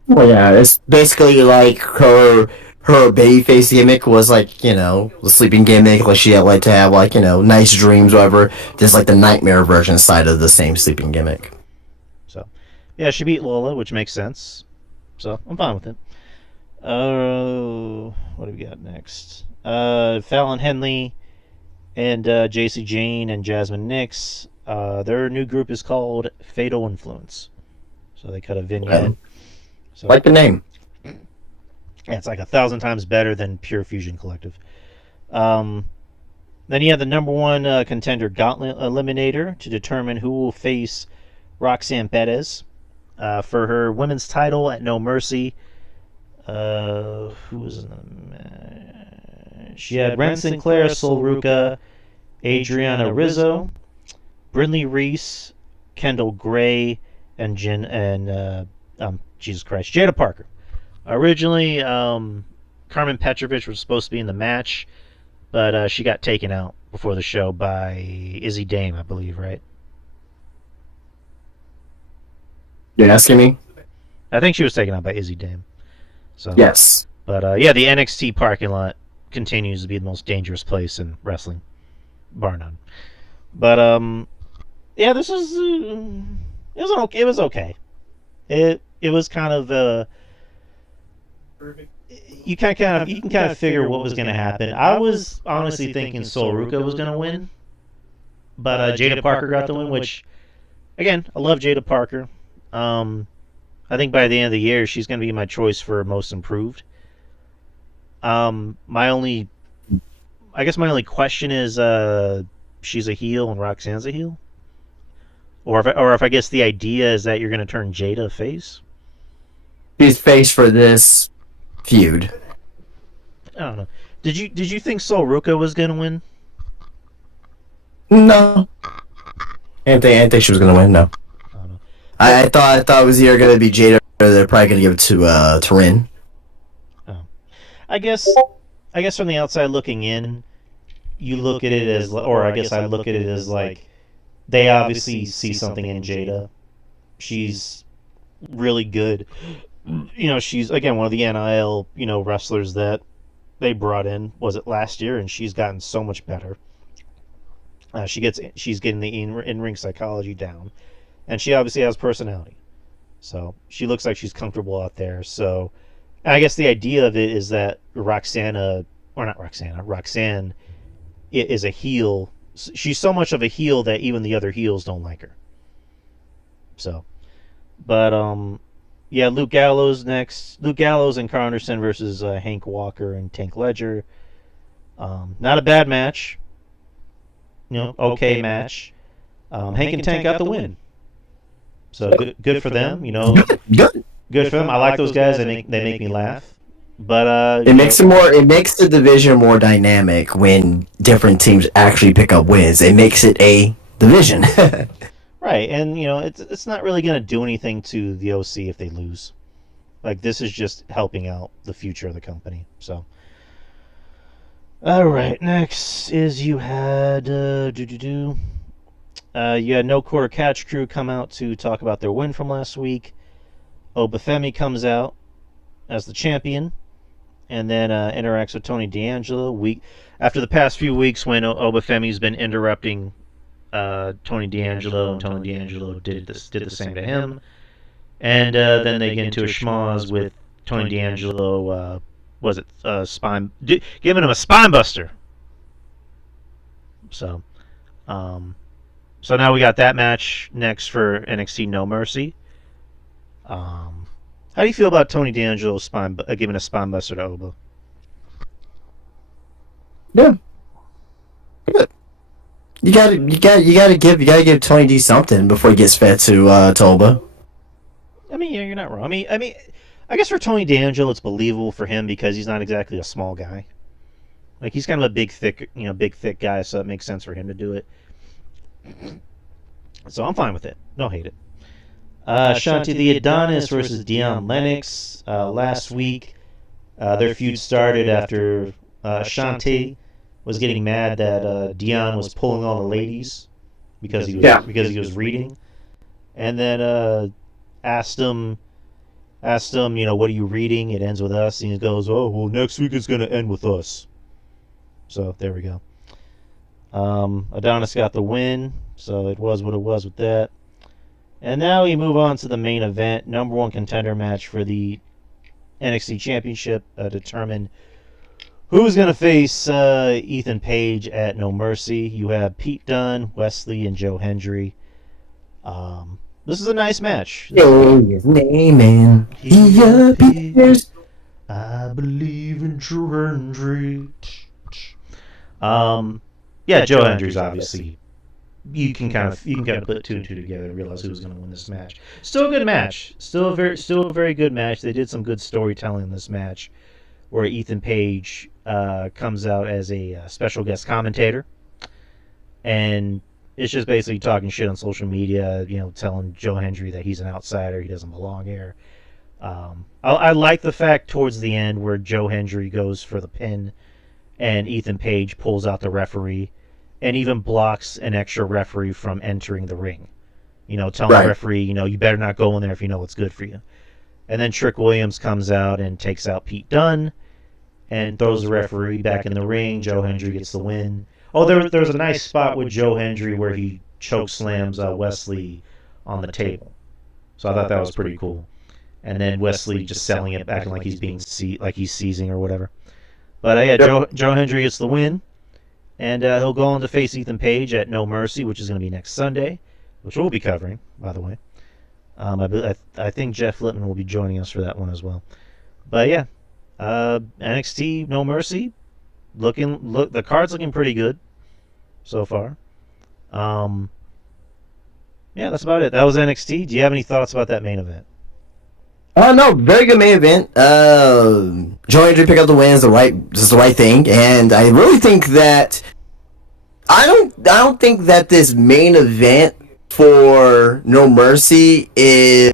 Well, yeah, it's basically like her babyface gimmick was like, the sleeping gimmick, like she like to have like, nice dreams, whatever. There's like the nightmare version side of the same sleeping gimmick. So, yeah, she beat Lola, which makes sense. So, I'm fine with it. What do we got next? Fallon Henley and JC Jane and Jasmine Nix. Their new group is called Fatal Influence. So they cut a vignette. So, like the name. Yeah, it's like 1,000 times better than Pure Fusion Collective. Then you have the number one contender Gauntlet Eliminator to determine who will face Roxanne Perez for her women's title at No Mercy. Who was in the match? She had Ren Sinclair, Sol Ruca, Adriana Rizzo, Brindley Reese, Kendall Gray, and Jesus Christ, Jada Parker. Originally, Carmen Petrovich was supposed to be in the match, but she got taken out before the show by Izzy Dame, I believe, right? You're asking me? I think she was taken out by Izzy Dame. So Yes. But yeah, the NXT parking lot continues to be the most dangerous place in wrestling, bar none. But yeah, this was it was okay. It was kind of you can kind of figure what was going to happen. I was honestly thinking Sol Ruca was going to win, but Jada Parker got the win, which again, I love Jada Parker. I think by the end of the year she's going to be my choice for most improved. My only question is she's a heel and Roxanne's a heel, or if I guess the idea is that you're going to turn Jada face. She's face for this feud. I don't know. Did you think Sol Ruca was going to win? No. I didn't think she was gonna win. No. I don't know. I thought it was either gonna be Jada or they're probably gonna give it to Rin. Oh. I guess from the outside looking in, you look at it as, or I guess I look at it as like they obviously see something in Jada. She's really good. She's again one of the NIL wrestlers that they brought in. Was it last year? And she's gotten so much better. She's getting the in-ring psychology down, and she obviously has personality. So she looks like she's comfortable out there. So I guess the idea of it is that Roxanne is a heel. She's so much of a heel that even the other heels don't like her. So, but yeah, Luke Gallows next. Luke Gallows and Carl Anderson versus Hank Walker and Tank Ledger. Not a bad match. Okay match. Hank and Tank got the win. So good for them. Good for them. I like those guys. They make me laugh. But it makes the division more dynamic when different teams actually pick up wins. It makes it a division. Right, and it's not really going to do anything to the OC if they lose. Like, this is just helping out the future of the company. So, all right, next is you had you had No Quarter Catch Crew come out to talk about their win from last week. Obafemi comes out as the champion, and then interacts with Tony D'Angelo. After the past few weeks when Obafemi's been interrupting Tony D'Angelo, and Tony D'Angelo did the same to him, and then they get into a schmoz with Tony D'Angelo. Was it giving him a spine buster? So, so now we got that match next for NXT No Mercy. How do you feel about Tony D'Angelo giving a spine buster to Oba? Yeah. Good. You gotta give Tony D something before he gets fed to Oba. I mean, yeah, you're not wrong. I mean, I guess for Tony D'Angelo, it's believable for him because he's not exactly a small guy. Like he's kind of a big, thick guy, so it makes sense for him to do it. So I'm fine with it. Don't hate it. Shanti the Adonis versus Dion Lennox. Last week, their feud started after Shanti was getting mad that Dion was pulling all the ladies because he was reading, and then asked him, what are you reading? It ends with us, and he goes, oh, well, next week is going to end with us. So there we go. Adonis got the win, so it was what it was with that. And now we move on to the main event, number one contender match for the NXT Championship, determine who's going to face Ethan Page at No Mercy. You have Pete Dunne, Wesley, and Joe Hendry. This is a nice match. His name and he appears. I believe in Joe Hendry. Yeah, Joe Hendry's obviously. You can kind of put two and two together and realize who's going to win this match. Still a good match. Still a very good match. They did some good storytelling in this match, where Ethan Page comes out as a special guest commentator, and it's just basically talking shit on social media, telling Joe Hendry that he's an outsider, he doesn't belong here. I like the fact towards the end where Joe Hendry goes for the pin, and Ethan Page pulls out the referee, and even blocks an extra referee from entering the ring. Telling the referee, you better not go in there if you know what's good for you. And then Trick Williams comes out and takes out Pete Dunne and throws the referee back in the ring. Joe Hendry gets the win. Oh, there's a nice spot with Joe Hendry where he choke slams Wesley on the table. So I thought that was pretty cool. And then Wesley just selling it, acting like he's he's seizing or whatever. But yeah, Joe Hendry gets the win. And he'll go on to face Ethan Page at No Mercy, which is going to be next Sunday, which we'll be covering, by the way. I think Jeff Lippman will be joining us for that one as well. But yeah, NXT No Mercy, the card's looking pretty good so far. Yeah, that's about it. That was NXT. Do you have any thoughts about that main event? No, very good main event. Joe Hendry pick up the win is the right thing, and I really think that I don't think that this main event for No Mercy is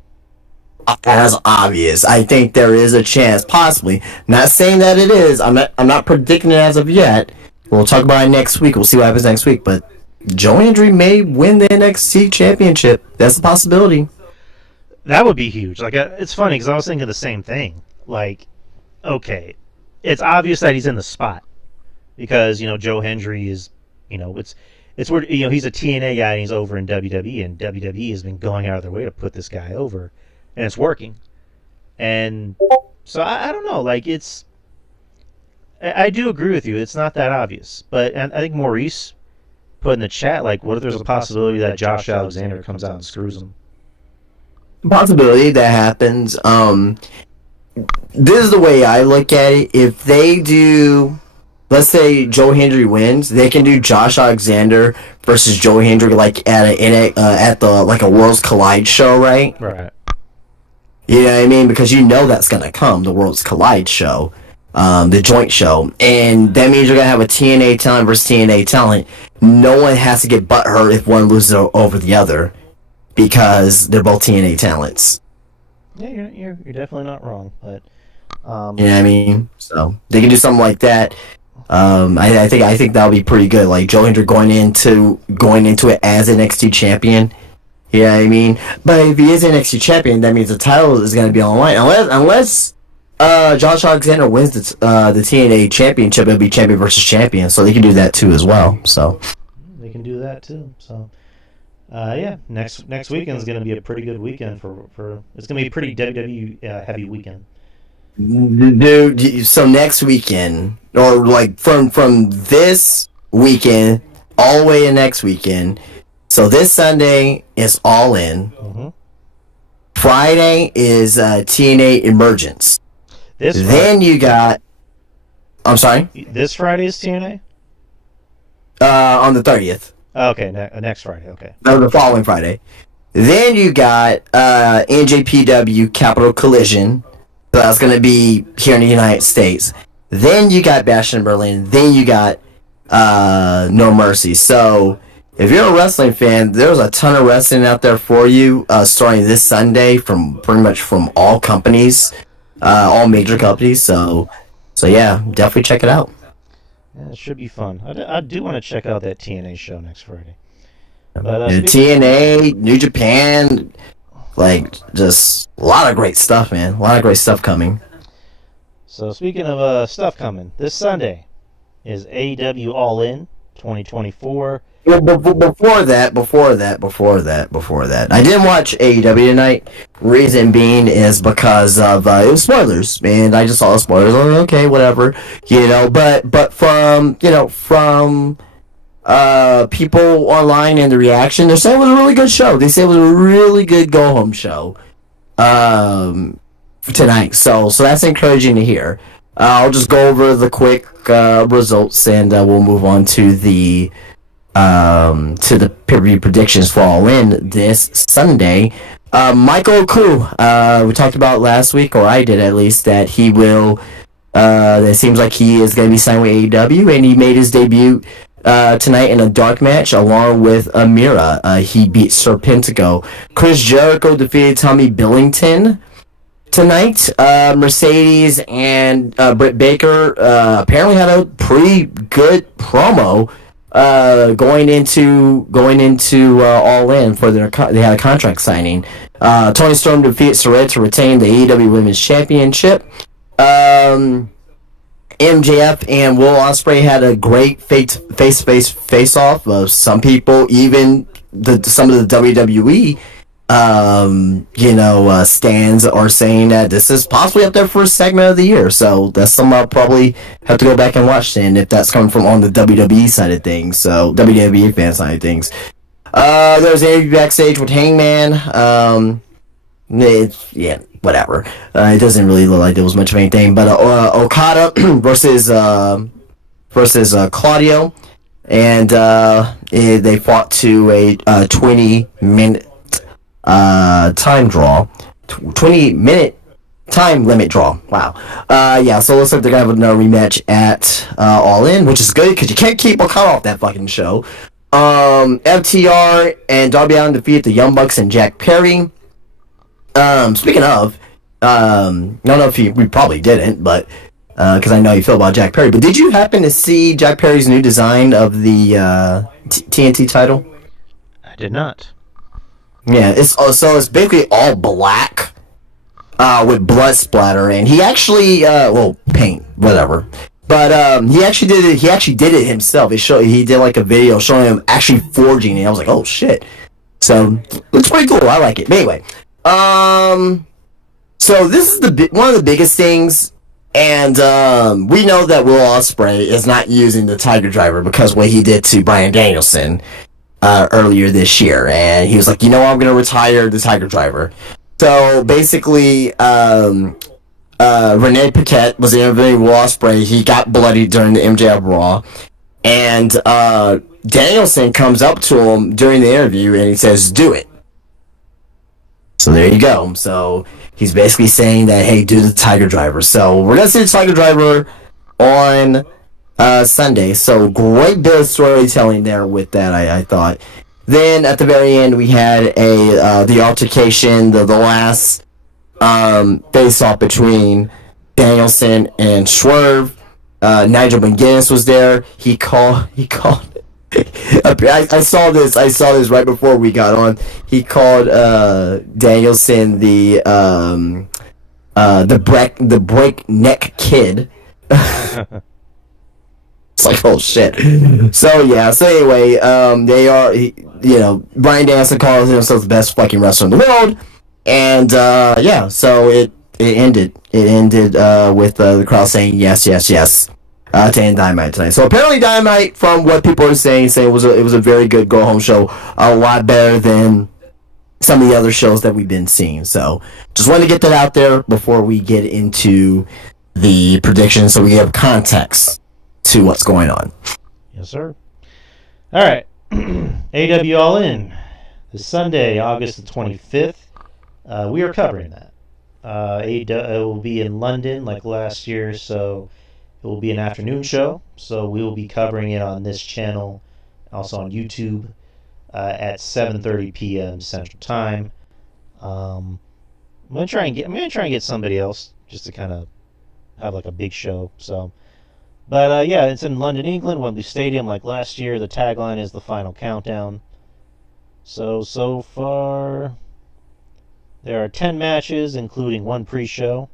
as obvious. I think there is a chance, possibly. Not saying that it is. I'm not predicting it as of yet. We'll talk about it next week. We'll see what happens next week. But Joe Hendry may win the NXT Championship. That's a possibility. That would be huge. Like, it's funny because I was thinking the same thing. Like, okay, it's obvious that he's in the spot because Joe Hendry is, it's weird. He's a TNA guy and he's over in WWE, and WWE has been going out of their way to put this guy over, and it's working. And so I don't know. Like, I do agree with you. It's not that obvious, but I think Maurice put in the chat, like, what if there's a possibility that Josh Alexander comes out and screws him? Possibility that happens. This is the way I look at it. If they do, let's say Joe Hendry wins, they can do Josh Alexander versus Joe Hendry like at a Worlds Collide show, right? Right. You know what I mean? Because that's gonna come, the Worlds Collide show, the joint show, and that means you're gonna have a TNA talent versus TNA talent. No one has to get butthurt if one loses over the other, because they're both TNA talents. Yeah, you're definitely not wrong, but you know what I mean? So they can do something like that. I think that'll be pretty good. Like Joe Hendry going into it as NXT champion. You know what I mean? But if he is NXT champion, that means the title is going to be on the line. Unless Josh Alexander wins the TNA championship, it'll be champion versus champion. So they can do that too as well. So they can do that too. So. Yeah, next weekend is going to be a pretty good weekend for it's going to be a pretty WWE heavy weekend. Dude, so next weekend, or like from this weekend all the way to next weekend. So this Sunday is All In. Mm-hmm. Friday is TNA Emergence. Then you got. I'm sorry. This Friday is TNA. On the 30th. Okay, next Friday. Okay. No, the following Friday. Then you got NJPW Capital Collision. So that's going to be here in the United States. Then you got Bash in Berlin. Then you got No Mercy. So if you're a wrestling fan, there's a ton of wrestling out there for you starting this Sunday from pretty much from all companies, all major companies. So yeah, definitely check it out. Yeah, it should be fun. I do want to check out that TNA show next Friday. But, TNA, New Japan, like just a lot of great stuff, man. A lot of great stuff coming. So speaking of stuff coming, this Sunday is AEW All In 2024. Well, before that, I didn't watch AEW tonight. Reason being is because of it was spoilers, and I just saw the spoilers. Oh, okay, whatever, But from people online and the reaction, they're saying it was a really good show. They say it was a really good go home show tonight. So that's encouraging to hear. I'll just go over the quick results, and we'll move on to the pay-per-view predictions for All In this Sunday. Michael Oku, we talked about last week, or I did at least, that he will. It seems like he is going to be signed with AEW, and he made his debut tonight in a dark match along with Amira. He beat Serpentico. Chris Jericho defeated Tommy Billington tonight. Mercedes and Britt Baker apparently had a pretty good promo going into All In for they had a contract signing. Toni Storm defeated Saraya to retain the AEW Women's Championship. MJF and Will Ospreay had a great face off. Some people, even some of the WWE stands are saying that this is possibly up there for a segment of the year. So that's something I'll probably have to go back and watch then, if that's coming from on the WWE side of things. So WWE fan side of things. There's an interview backstage with Hangman. Whatever. It doesn't really look like there was much of anything. But Okada versus Claudio, and they fought to a 20-minute time draw, 20-minute time limit draw. Wow. So it looks like they're gonna have another rematch at All In, which is good because you can't keep Okada off that fucking show. FTR and Darby Allin defeated the Young Bucks and Jack Perry. Speaking of, I don't know if we probably didn't, but because I know you feel about Jack Perry, but did you happen to see Jack Perry's new design of the TNT title? I did not. Yeah, it's basically all black with blood splatter, and he actually paint, whatever. But he actually did it. He actually did it himself. He did like a video showing him actually forging it. I was like, oh shit. So looks pretty cool. I like it. But anyway, so this is one of the biggest things, and we know that Will Ospreay is not using the Tiger Driver because of what he did to Bryan Danielson earlier this year, and he was like, I'm going to retire the Tiger Driver. So basically, Renee Paquette was interviewing Will Ospreay. He got bloody during the MJF Raw, and Danielson comes up to him during the interview and he says, "Do it." So there you go. So he's basically saying that, hey, do the Tiger Driver. So we're gonna see the Tiger Driver on Sunday. So great bit of storytelling there with that, I thought. Then at the very end we had the altercation, the last face off between Danielson and Swerve. Nigel McGuinness was there. He called I saw this right before we got on. He called Danielson the breakneck kid. It's like, oh shit. So anyway, they are, Bryan Danielson calls himself the best fucking wrestler in the world, and so it ended with the crowd saying yes, yes, yes. to end Dynamite tonight. So apparently Dynamite, from what people are saying it was a very good go home show, a lot better than some of the other shows that we've been seeing. So just wanted to get that out there before we get into the predictions, so we have context to what's going on. Yes, sir. All right, AW All In this Sunday, August the 25th. We are covering that. It will be in London like last year, so it will be an afternoon show. So we will be covering it on this channel, also on YouTube, at 7:30 p.m. Central Time. I'm gonna try and get somebody else just to kind of have like a big show. So, but yeah, it's in London, England, Wembley Stadium like last year. The tagline is "The Final Countdown." So far, there are 10 matches, including one pre-show.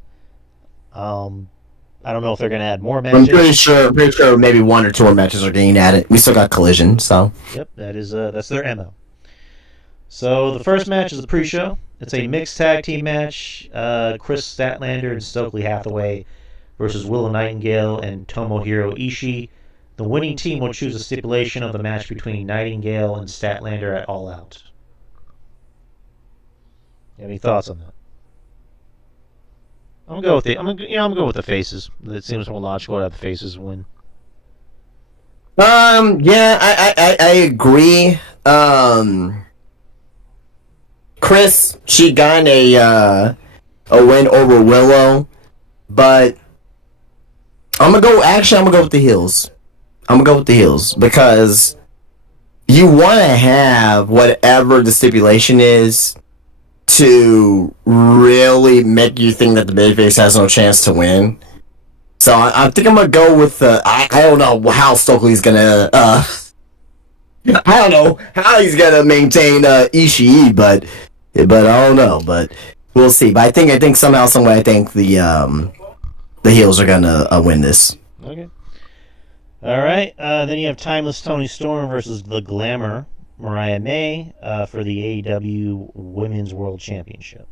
I don't know if they're going to add more matches. I'm pretty sure maybe one or two more matches are getting added. We still got Collision, so. Yep, that's their MO. So the first match is the pre-show. It's a mixed tag team match. Chris Statlander and Stokely Hathaway versus Willow Nightingale and Tomohiro Ishii. The winning team will choose a stipulation of the match between Nightingale and Statlander at All Out. You have any thoughts on that? I'm gonna go with the faces. It seems more logical to have the faces win. Yeah, I agree. Chris, she got a win over Willow, but I'm gonna go with the heels. I'm gonna go with the heels because you want to have whatever the stipulation is to really make you think that the babyface has no chance to win. So I think I'm gonna go with I don't know how Stokely's gonna I don't know how he's gonna maintain Ishii, but I don't know, but we'll see. But I think somehow, some way, I think the heels are gonna win this. Okay. All right. Then you have Timeless Tony Storm versus the Glamour Mariah May for the AEW Women's World Championship.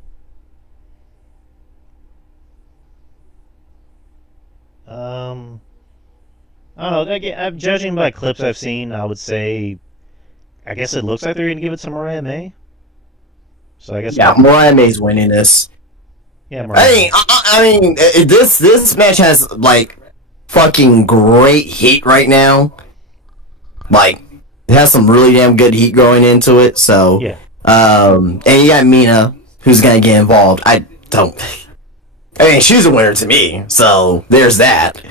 I don't know. Judging by clips I've seen, I would say, I guess it looks like they're going to give it to Mariah May. So I guess Mariah May's winning this. Yeah, Mariah. I mean, this match has like fucking great heat right now. Like, it has some really damn good heat going into it. So yeah. And you got Mina, who's gonna get involved. I mean, she's a winner to me. So there's that.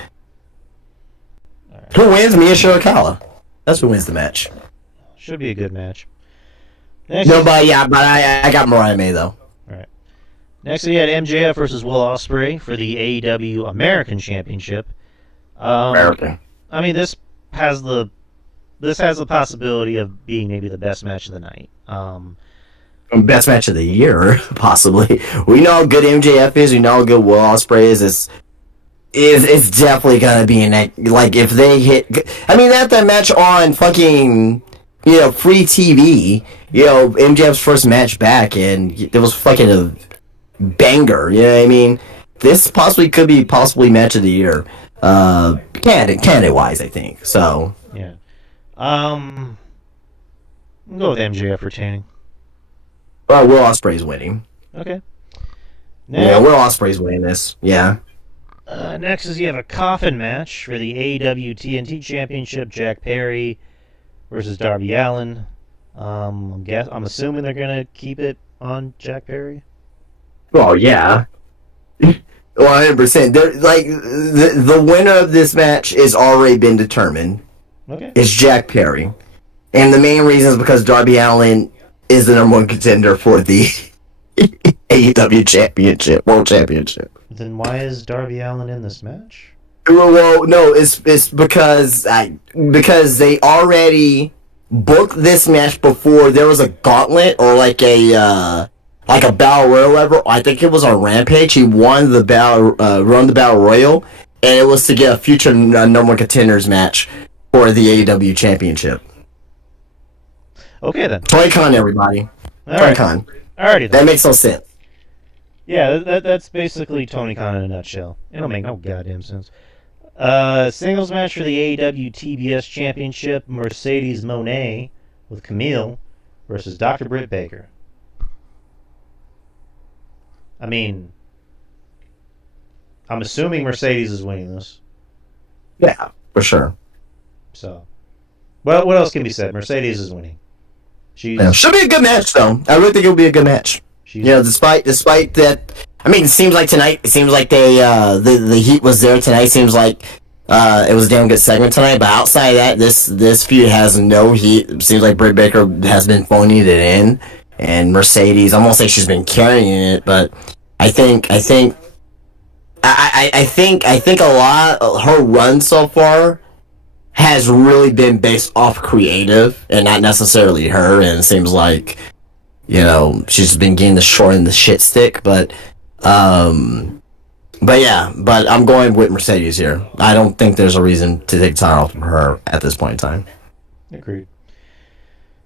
Right. Who wins? Mia Shirakawa. That's who wins the match. Should be a good match. But I got Mariah May though. All right. Next, we had MJF versus Will Ospreay for the AEW American Championship. American. I mean, this has the possibility of being maybe the best match of the night. Best match of the year, possibly. We know how good MJF is. We know how good Will Ospreay is. It's definitely gonna be in that. Like, if they hit, I mean, that match on fucking, free TV. MJF's first match back, and it was fucking a banger. You know what I mean? This could be match of the year. Candidate wise, I think. So yeah. I'll go with MJF retaining. Well, Will Ospreay's winning. Okay. Will Ospreay's winning this. Yeah. Next is you have a coffin match for the AEW TNT Championship. Jack Perry versus Darby Allin. I'm assuming they're gonna keep it on Jack Perry. Well, yeah. 100%. Like the winner of this match has already been determined. Okay. It's Jack Perry, and the main reason is because Darby Allin is the number one contender for the AEW World Championship. Then why is Darby Allin in this match? Well, no, it's because they already booked this match before there was a gauntlet or like a battle royal level. I think it was on Rampage. He won the battle royal, and it was to get a future number one contenders match for the AEW Championship. Okay then. Tony Khan, everybody. Tony Khan. Alrighty then. That makes no sense. Yeah, that's basically Tony Khan in a nutshell. It don't make no goddamn sense. Singles match for the AEW TBS Championship: Mercedes Moné with Camille versus Dr. Britt Baker. I mean, I'm assuming Mercedes is winning this. Yeah, for sure. So, well, what else can be said? Mercedes is winning. Should be a good match, though. I really think it'll be a good match. Despite that, I mean, it seems like tonight. It seems like they the heat was there tonight. It seems like it was a damn good segment tonight. But outside of that, this feud has no heat. It seems like Britt Baker has been phoning it in, and Mercedes. I won't say she's been carrying it, but I think a lot of her run so far has really been based off creative and not necessarily her. And it seems like, she's been getting the short and the shit stick. But I'm going with Mercedes here. I don't think there's a reason to take time off from her at this point in time. Agreed.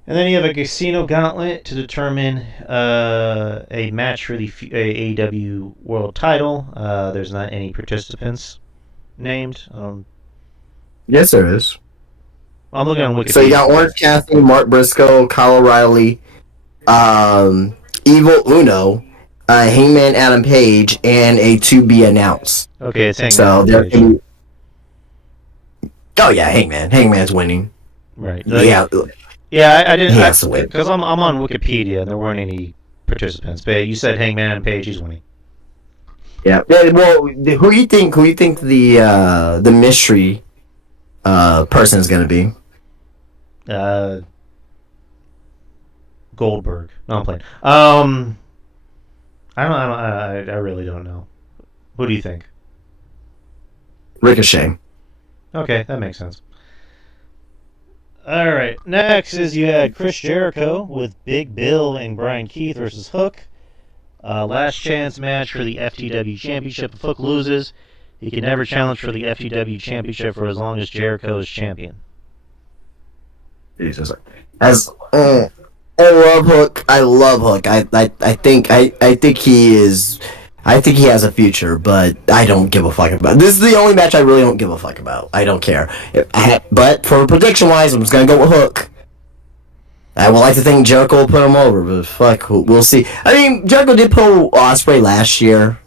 And then you have a casino gauntlet to determine a match for the AEW World Title. There's not any participants named. Yes, there is. I'm looking on Wikipedia. So you got Orange Cassidy, Mark Briscoe, Kyle O'Reilly, Evil Uno, Hangman Adam Page, and a to be announced. Okay, it's Hangman. So oh yeah, Hangman. Hangman's winning. Right. Yeah. Yeah, I didn't. He has to win because I'm on Wikipedia and there weren't any participants. But you said Hangman Adam Page, he's winning. Yeah. Well, who you think the mystery person is going to be? Goldberg. No, I'm playing. I really don't know. Who do you think? Ricochet. Okay, that makes sense. All right. Next is you had Chris Jericho with Big Bill and Brian Keith versus Hook. Last chance match for the FTW Championship. If Hook loses, he can never challenge for the FTW Championship for as long as Jericho is champion. Jesus. I love Hook. I love Hook. I think he is. I think he has a future, but I don't give a fuck about it. This is the only match I really don't give a fuck about. I don't care. But for prediction-wise, I'm just going to go with Hook. I would like to think Jericho will put him over, but fuck, we'll see. I mean, Jericho did pull Ospreay last year,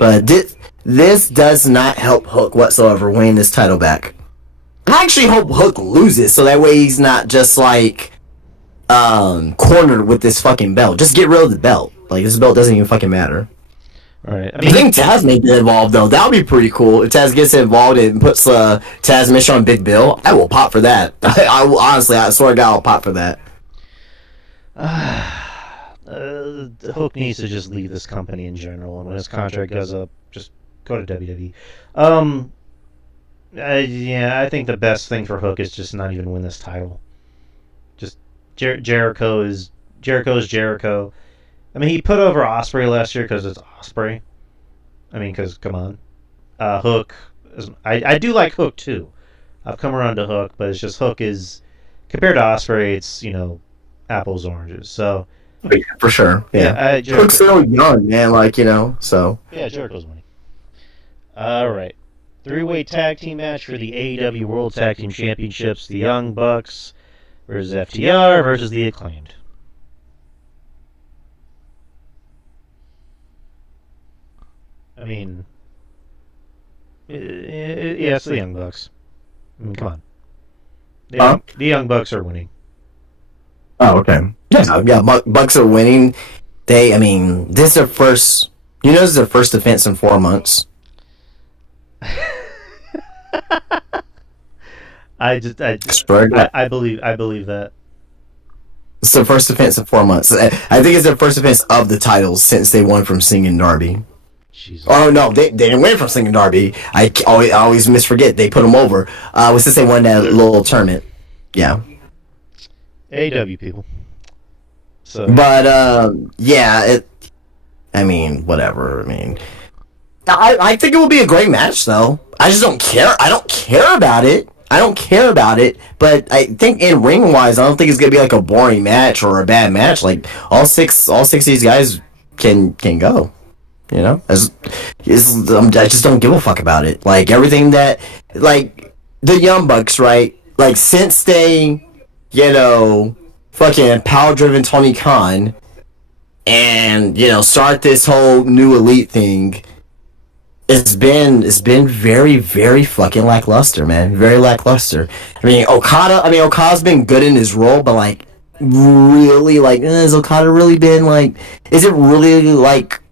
but this does not help Hook whatsoever winning this title back. I actually hope Hook loses, so that way he's not just cornered with this fucking belt. Just get rid of the belt. Like, this belt doesn't even fucking matter. Right. I think Taz may get involved, though. That would be pretty cool. If Taz gets involved and puts Taz mission on Big Bill, I will pop for that. I will, honestly, I swear to God, I'll pop for that. Hook needs to just leave this company in general, and when his contract goes up, just go to WWE. I think the best thing for Hook is just not even win this title. Just Jericho is Jericho. I mean, he put over Ospreay last year because it's Ospreay. I mean, because, come on. Hook. I do like Hook, too. I've come around to Hook, but it's just Hook is... Compared to Ospreay, it's, apples, oranges. So... Yeah, for sure. Yeah. Hook's so young, man, so... Yeah, Jericho's winning. Alright. 3-way tag team match for the AEW World Tag Team Championships. The Young Bucks versus FTR versus the Acclaimed. I mean, it's the Young Bucks. I mean, come on. The Young Bucks are winning. Oh, okay. Yeah, Bucks are winning. This is their first... this is their first defense in 4 months. I believe that. It's their first defense in 4 months. I think it's their first defense of the titles since they won from Singing Darby. Jesus. Oh no, they didn't win from Singing Darby. I always misforget. They put them over. Since they won that little tournament. Yeah. AEW people. So. But whatever. I think it will be a great match though. I just don't care. I don't care about it. But I think in ring wise, I don't think it's gonna be like a boring match or a bad match. Like all six of these guys can go. You know, I just don't give a fuck about it. Like everything that, like the Young Bucks, right? Like since they, fucking power driven Tony Khan, and start this whole new elite thing. It's been very, very fucking lackluster, man. Very lackluster. Okada's been good in his role, but like really, like has Okada really been like? Is it really like?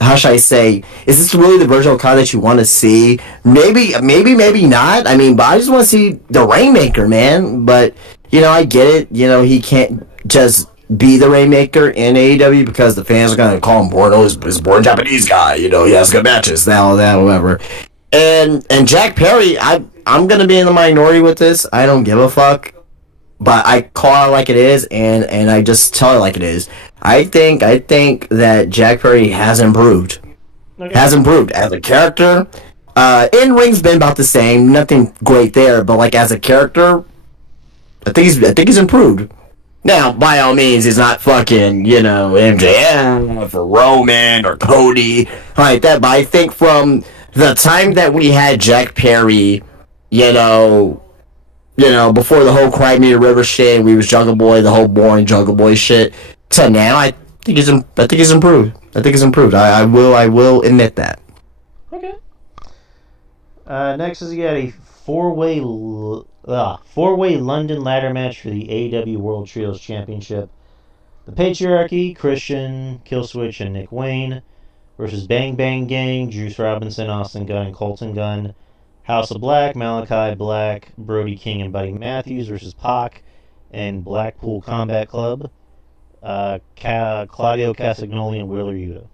How should I say? Is this really the version of Okada that you want to see? Maybe not. I mean, but I just want to see the Rainmaker, man. But I get it. He can't just be the Rainmaker in AEW because the fans are gonna call him Borno. He's a born Japanese guy. He has good matches, all that, whatever. And Jack Perry, I'm gonna be in the minority with this. I don't give a fuck. But I call it like it is, and I just tell it like it is. I think that Jack Perry has improved. Okay. Has improved as a character. In ring's been about the same. Nothing great there, but like as a character, I think he's improved. Now, by all means, he's not fucking MJF or Roman or Cody like that. But I think from the time that we had Jack Perry, before the whole Cry Me a River shit, we was Jungle Boy, the whole boring Jungle Boy shit, to now, I think he's improved. I will admit that. Okay. Next is you got a four-way London ladder match for the AEW World Trios Championship. The Patriarchy, Christian, Killswitch, and Nick Wayne versus Bang Bang Gang, Juice Robinson, Austin Gunn, and Colton Gunn. House of Black, Malachi Black, Brody King, and Buddy Matthews versus Pac and Blackpool Combat Club. Claudio Castagnoli and Wheeler Yuta.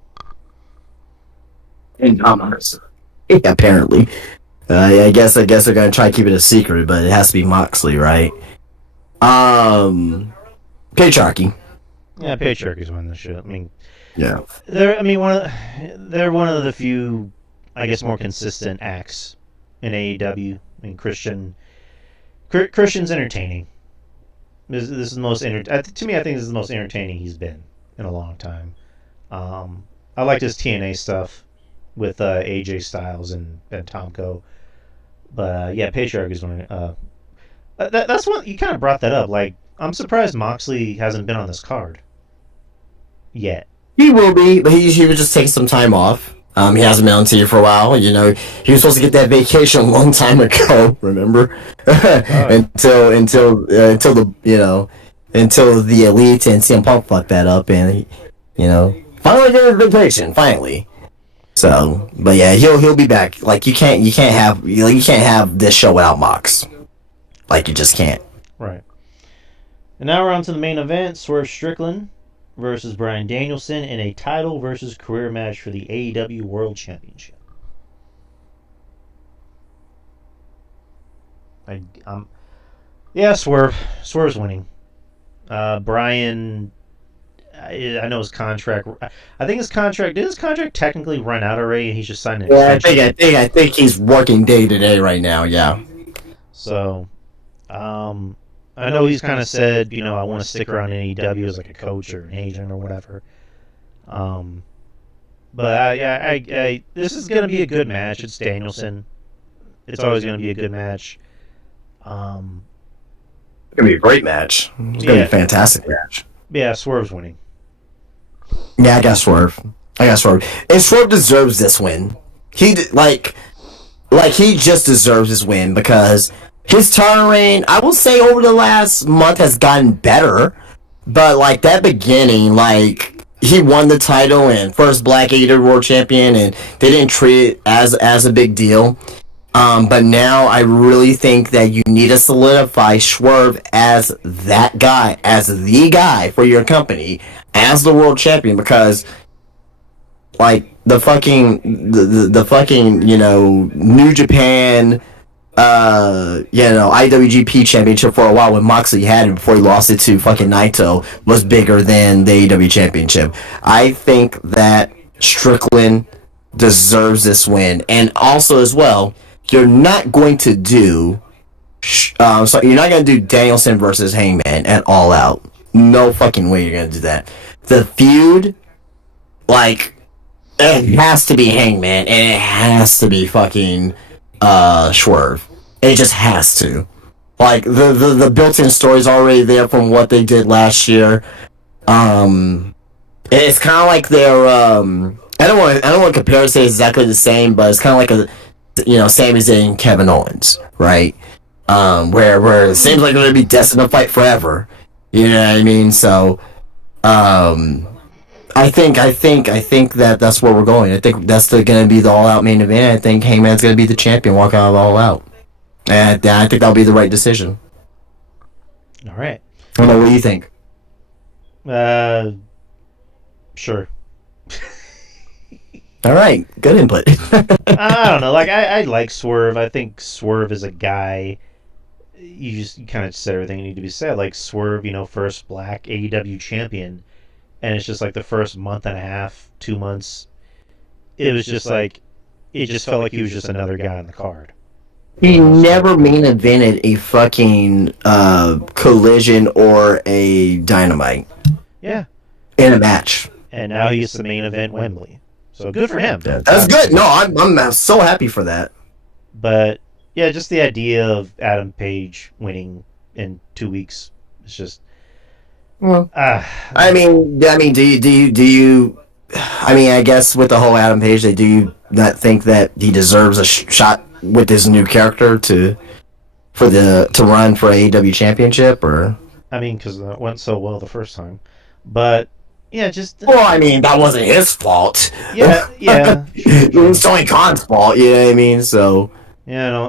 And apparently. I guess they're gonna try to keep it a secret, but it has to be Moxley, right? Patriarchy. Yeah, Patriarchy's winning this shit. I mean, yeah. They're one of the few, I guess, more consistent acts in AEW. I mean, Christian's entertaining. This is the most to me. I think this is the most entertaining he's been in a long time. I liked his TNA stuff with AJ Styles and Tomko, but yeah, Patriarchy's winning. That's what you kind of brought that up. Like, I'm surprised Moxley hasn't been on this card yet. He will be, but he was just taking some time off. He hasn't been on TV for a while. He was supposed to get that vacation a long time ago. Remember? until the Elite and CM Punk fucked that up, and finally get his vacation. Finally. So, but yeah, he'll be back. Like you can't have this show without Mox. Like you just can't. Right. And now we're on to the main event: Swerve Strickland versus Bryan Danielson in a title versus career match for the AEW World Championship. Swerve's winning. Bryan, I know his contract. I think his contract technically run out already, and he's just signed an extension. I think he's working day to day right now. Yeah. So, I know he's kind of said, I want to stick around in AEW as like a coach or an agent or whatever. But this is going to be a good match. It's Danielson. It's always going to be a good match. It's going to be a great match. It's going to be a fantastic match. Yeah, Swerve's winning. Yeah, I got Swerve. And Swerve deserves this win. He just deserves this win because his turn reign, I will say, over the last month has gotten better. But, like, that beginning, like, he won the title and first Black AEW World Champion, and they didn't treat it as a big deal. But now I really think that you need to solidify Swerve as that guy, as the guy for your company, as the world champion, because, like, the fucking, New Japan, IWGP Championship for a while when Moxley had it before he lost it to fucking Naito was bigger than the AEW Championship. I think that Strickland deserves this win, and also as well, you're not going to do Danielson versus Hangman at All Out. No fucking way you're gonna do that. The feud, like, It has to be Hangman, and it has to be fucking Swerve. It just has to. Like the built-in story's already there from what they did last year. It's kind of like their I don't want to compare it to say exactly the same, but it's kind of like Sami Zayn and Kevin Owens, right? Where it seems like they're gonna be destined to fight forever. You know what I mean? So, I think that's where we're going. I think that's gonna be the All Out main event. I think Hangman's gonna be the champion, walk out of All Out, and I think that'll be the right decision. All right. I don't know. What do you think? Sure. All right, good input. I don't know. Like I like Swerve. I think Swerve is a guy. You kind of said everything you need to be said. Like Swerve, first black AEW champion, and it's just like the first month and a half, 2 months. It was just like, it just felt like he was just another guy on the card. He never main evented a fucking Collision or a Dynamite. Yeah. In a match. And now he's the main event Wembley. So good for him. That's good. No, I'm so happy for that. But yeah, just the idea of Adam Page winning in 2 weeks. It's just. Well, I mean, do you? I mean, I guess with the whole Adam Page, do you not think that he deserves a shot with his new character to run for AEW Championship, or? I mean, because it went so well the first time, but yeah, just. Well, I mean, that wasn't his fault. Yeah. It was Tony Khan's fault. You know what I mean? So. Yeah,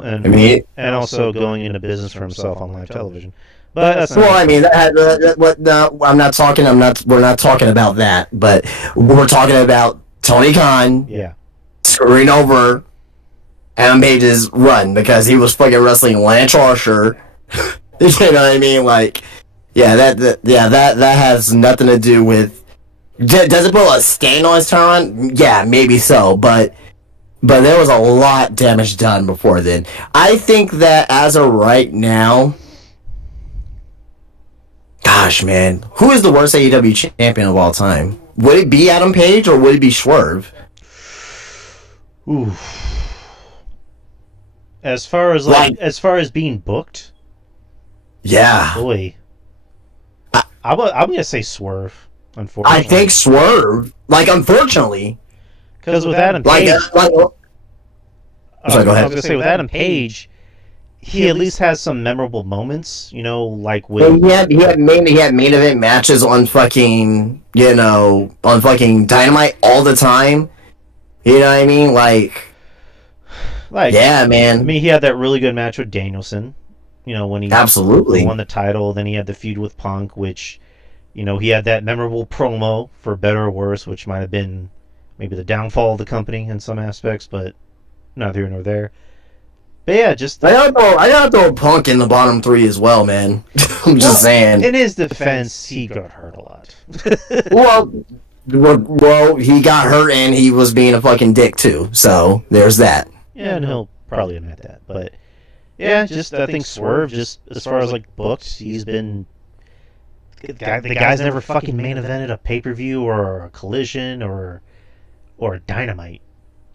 and also going into business for himself on live television. But that's well, I mean, I'm not talking. We're not talking about that. But we're talking about Tony Khan. Yeah. Screwing over Adam Page's run because he was fucking wrestling Lance Archer. You know what I mean? Like, yeah, that has nothing to do with. Does it put a stain on his turnaround? Yeah, maybe so, but there was a lot damage done before then. I think that as of right now. Gosh, man. Who is the worst AEW champion of all time? Would it be Adam Page or would it be Swerve? Ooh. As far as being booked? Yeah. Boy. I'm going to say Swerve, unfortunately. I think Swerve. Like, unfortunately. Because with Adam Page... Sorry, go ahead. I was going to say, with Adam Page... He at least has some memorable moments, like with. He had main event matches on fucking Dynamite all the time. You know what I mean? Like yeah, man. I mean, he had that really good match with Danielson. When he absolutely won the title. Then he had the feud with Punk, which, he had that memorable promo for better or worse, which might have been maybe the downfall of the company in some aspects, but neither here nor there. But yeah, just I gotta throw Punk in the bottom three as well, man. I'm just saying. In his defense, he got hurt a lot. well, he got hurt and he was being a fucking dick too. So there's that. Yeah, and he'll probably admit that. But yeah, just I think Swerve, just as far as like booked, he's been. The guy's never fucking main evented a pay-per-view or a Collision or a Dynamite.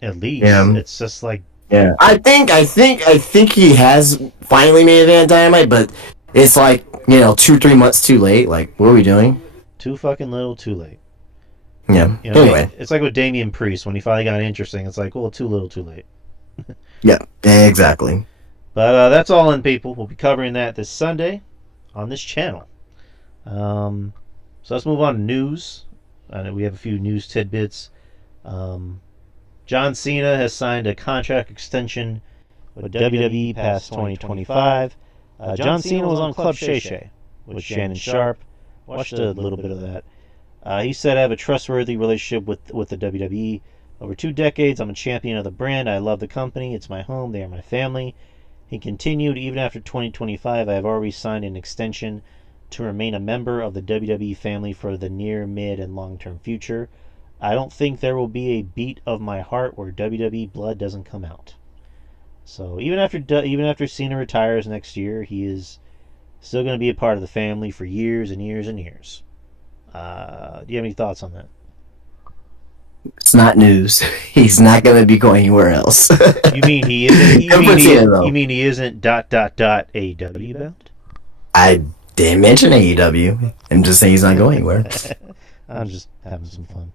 At least it's just like. Yeah, I think he has finally made it at Dynamite, but it's like 2-3 months too late. Like, what are we doing? Too fucking little, too late. Yeah. Anyway, it's like with Damian Priest when he finally got interesting. It's like, well, too little, too late. Yeah, exactly. But that's all in, people. We'll be covering that this Sunday on this channel. So let's move on to news. We have a few news tidbits. John Cena has signed a contract extension with WWE past 2025. John Cena was on Club Shay Shay with Shannon Sharp. Watched a little bit of that. He said, I have a trustworthy relationship with the WWE. Over 2 decades, I'm a champion of the brand. I love the company. It's my home. They are my family. He continued, even after 2025, I have already signed an extension to remain a member of the WWE family for the near, mid, and long-term future. I don't think there will be a beat of my heart where WWE blood doesn't come out. So even after Cena retires next year, he is still going to be a part of the family for years and years and years. Do you have any thoughts on that? It's not news. He's not going to be going anywhere else. You mean he isn't? Good for Cena, though. You mean he isn't AEW bound? I didn't mention AEW. I'm just saying he's not going anywhere. I'm just having some fun.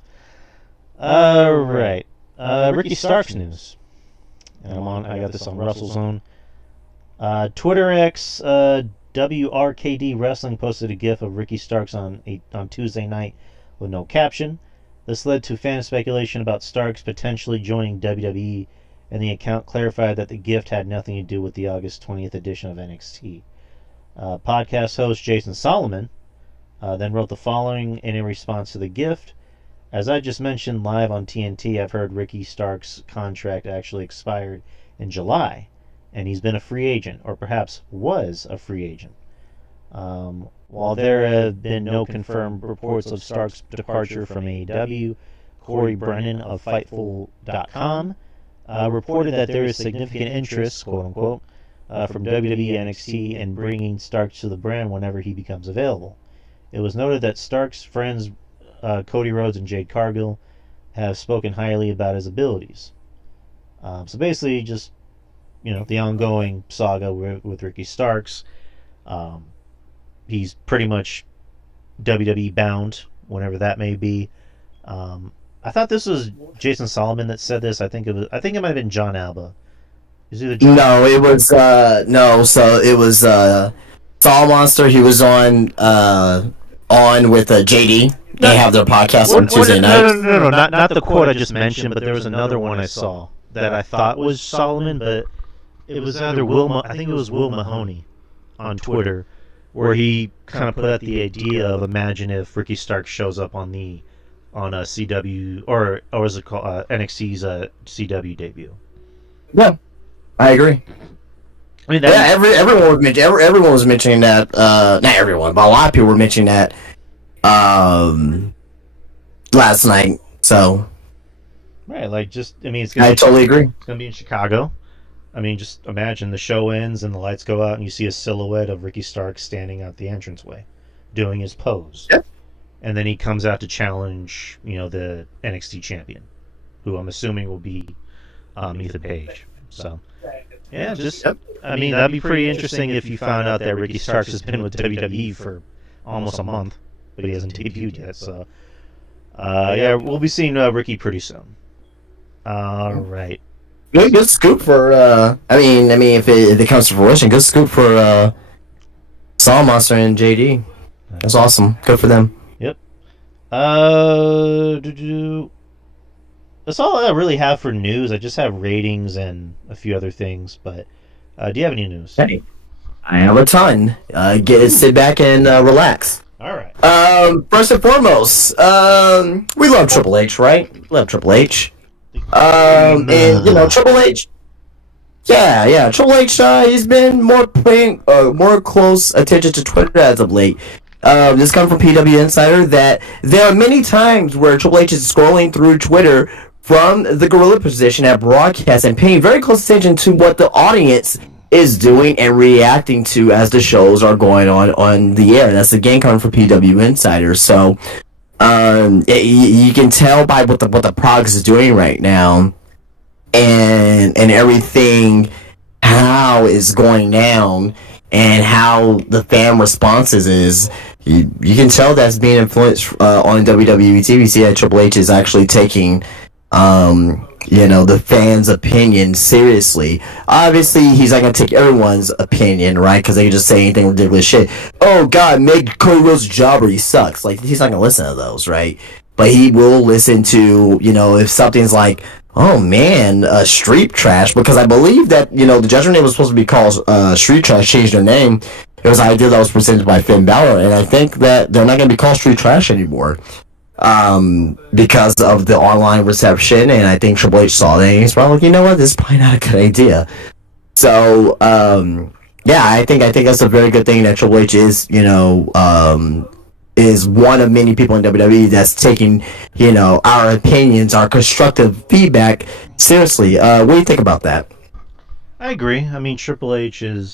All right, Ricky Starks news. And I got this on WrestleZone. Twitter X WRKD Wrestling posted a GIF of Ricky Starks on Tuesday night with no caption. This led to fan speculation about Starks potentially joining WWE, and the account clarified that the gift had nothing to do with the August 20th edition of NXT. Podcast host Jason Solomon then wrote the following in a response to the gift. As I just mentioned live on TNT, I've heard Ricky Starks' contract actually expired in July, and he's been a free agent, or perhaps was a free agent. While there have been no confirmed reports of Starks' departure from AEW, Corey Brennan of Fightful.com reported that there is significant interest, quote-unquote, from WWE NXT in bringing Starks to the brand whenever he becomes available. It was noted that Starks' friends Cody Rhodes and Jade Cargill have spoken highly about his abilities. So basically, just the ongoing saga with Ricky Starks. He's pretty much WWE bound, whenever that may be. I thought this was Jason Solomon that said this. I think it might have been John Alba. Is it John? No, it was no. So it was Saul Monster. He was on with JD. They have their podcast on Tuesday night. No, not the quote I just mentioned, but there was another one I saw that I thought was Solomon, but it was either I think it was Will Mahoney on Twitter, where he kind of put out the idea of imagine if Ricky Starks shows up on a CW or is it called NXT's CW debut. Yeah, I agree. I mean, everyone was mentioning that. Not everyone, but a lot of people were mentioning that last night. So right, I totally agree. It's gonna be in Chicago. I mean, just imagine the show ends and the lights go out and you see a silhouette of Ricky Starks standing out the entranceway, doing his pose. Yep. And then he comes out to challenge, the NXT champion, who I'm assuming will be Ethan Page. So, yeah, I mean, that'd be pretty interesting if you found out that Ricky Starks has been with WWE for almost a month, but he hasn't debuted yet. So, yeah, we'll be seeing Ricky pretty soon. All right. Good scoop for I mean if it comes to fruition, good scoop for Saw Monster and JD. That's awesome. Good for them. Yep. That's all I really have for news. I just have ratings and a few other things, but do you have any news? Hey, I have a ton. Sit back and relax. All right. First and foremost, we love Triple H, right? We love Triple H. And Triple H. Yeah. Triple H. He's been paying more close attention to Twitter as of late. This comes from PW Insider that there are many times where Triple H is scrolling through Twitter from the gorilla position at broadcast and paying very close attention to what the audience is doing and reacting to as the shows are going on the air. That's again coming from PW Insider. So. You can tell by what the product is doing right now, and everything, how it's going down, and how the fan responses is. You can tell that's being influenced on WWE TV. See that Triple H is actually taking the fans' opinion seriously. Obviously, he's not going to take everyone's opinion, right? Because they can just say anything ridiculous shit. Oh, God, make Cody Rhodes' job or he sucks. Like, he's not going to listen to those, right? But he will listen to, if something's like, oh, man, Street Trash. Because I believe that, the Judgment Day was supposed to be called Street Trash, changed their name. It was an idea that was presented by Finn Balor. And I think that they're not going to be called Street Trash anymore. Because of the online reception, and I think Triple H saw that, and he's probably like, you know what, this is probably not a good idea. So, I think that's a very good thing that Triple H is, is one of many people in WWE that's taking, our opinions, our constructive feedback seriously. What do you think about that? I agree. I mean, Triple H and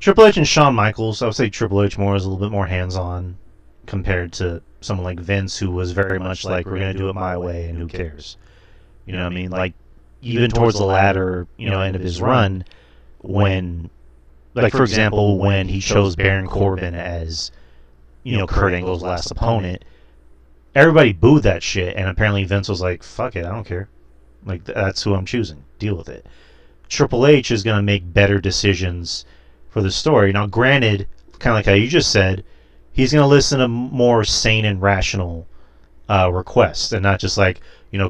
Shawn Michaels. I would say Triple H is a little bit more hands-on compared to someone like Vince, who was very much like, we're gonna do it my way, and who cares? You know what I mean? Like, even towards the latter, end of his run, when, like, for example, when he chose Baron Corbin as, Kurt Angle's last opponent, everybody booed that shit, and apparently Vince was like, fuck it, I don't care. Like, that's who I'm choosing. Deal with it. Triple H is going to make better decisions for the story. Now, granted, kind of like how you just said, he's going to listen to more sane and rational requests, and not just like,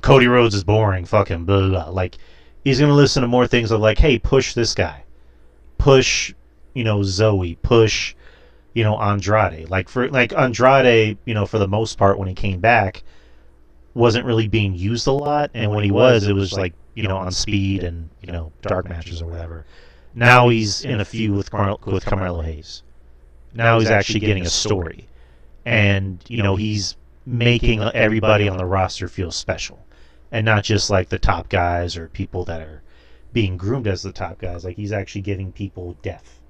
Cody Rhodes is boring, fuck him, blah, blah, blah. Like, he's going to listen to more things of like, hey, push this guy. Push, Zoe. Push, Andrade. Like Andrade, for the most part, when he came back, wasn't really being used a lot, and when he was, it was like, on speed and, dark matches or whatever. Now he's in a feud with Carmelo Hayes. Now he's actually getting a story. And, he's making everybody on the roster feel special. And not just like the top guys or people that are being groomed as the top guys. Like, he's actually giving people depth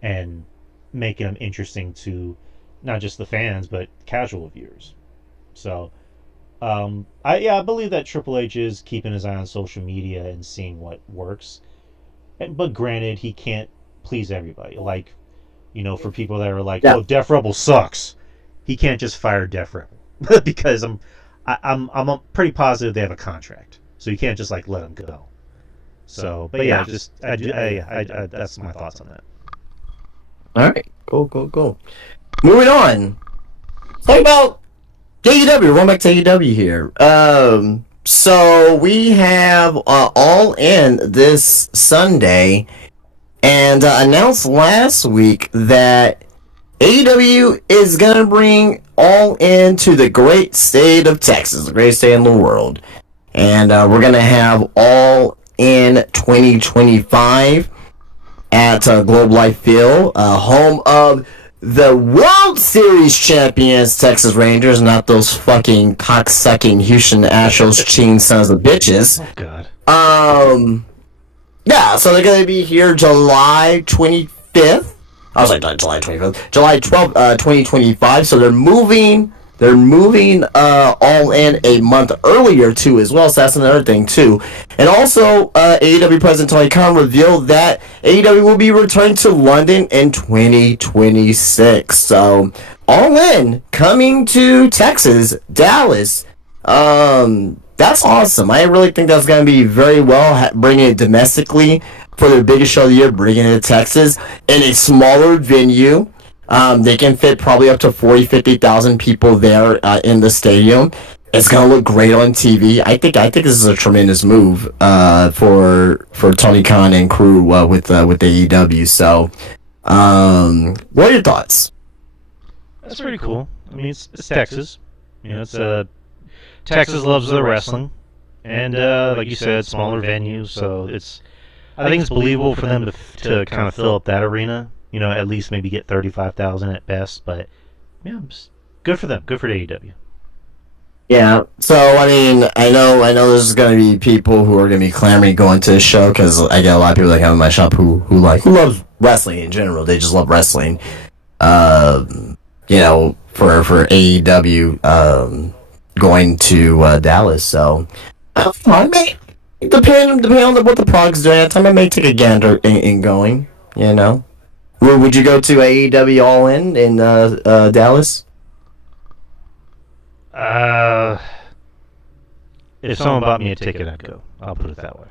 and making them interesting to not just the fans, but casual viewers. So, I believe that Triple H is keeping his eye on social media and seeing what works. But granted, he can't please everybody. Like, for people that are like, "Oh, Def Rebel sucks," he can't just fire Def Rebel because I'm pretty positive they have a contract, so you can't just like let him go. So, but yeah, that's my thoughts on that. All right, cool. Moving on. Talk about AEW. We're going back to AEW here. So we have All In this Sunday, and announced last week that AEW is gonna bring All In to the great state of Texas, the greatest state in the world, and we're gonna have All In 2025 at Globe Life Field, home of the World Series champions, Texas Rangers, not those fucking cocksucking Houston Astros cheating sons of bitches. Oh, God. Yeah, so they're gonna be here July 25th. I was like, July 25th. July 12th, 2025. So they're moving All In a month earlier too, as well. So that's another thing too. And also, AEW President Tony Khan revealed that AEW will be returning to London in 2026. So All In coming to Texas, Dallas. That's awesome. I really think that's going to be very well, bringing it domestically for their biggest show of the year, bringing it to Texas in a smaller venue. They can fit probably up to 50,000 people there in the stadium. It's going to look great on TV. I think this is a tremendous move for Tony Khan and crew with AEW. So, what are your thoughts? That's pretty cool. I mean, it's Texas. It's Texas loves their wrestling, and like you said, smaller venues. So I think it's believable for them to kind of fill up that arena. At least maybe get 35,000 at best. But yeah, good for them. Good for AEW. Yeah. So I mean, I know there's going to be people who are going to be clamoring going to the show, because I get a lot of people that come in my shop who love wrestling in general. They just love wrestling. For AEW. Going to Dallas, so I may depend on what the product's doing at the time. I may take a gander in going. Would you go to AEW All In Dallas? If someone bought me a ticket, I'd go. I'll put it that way.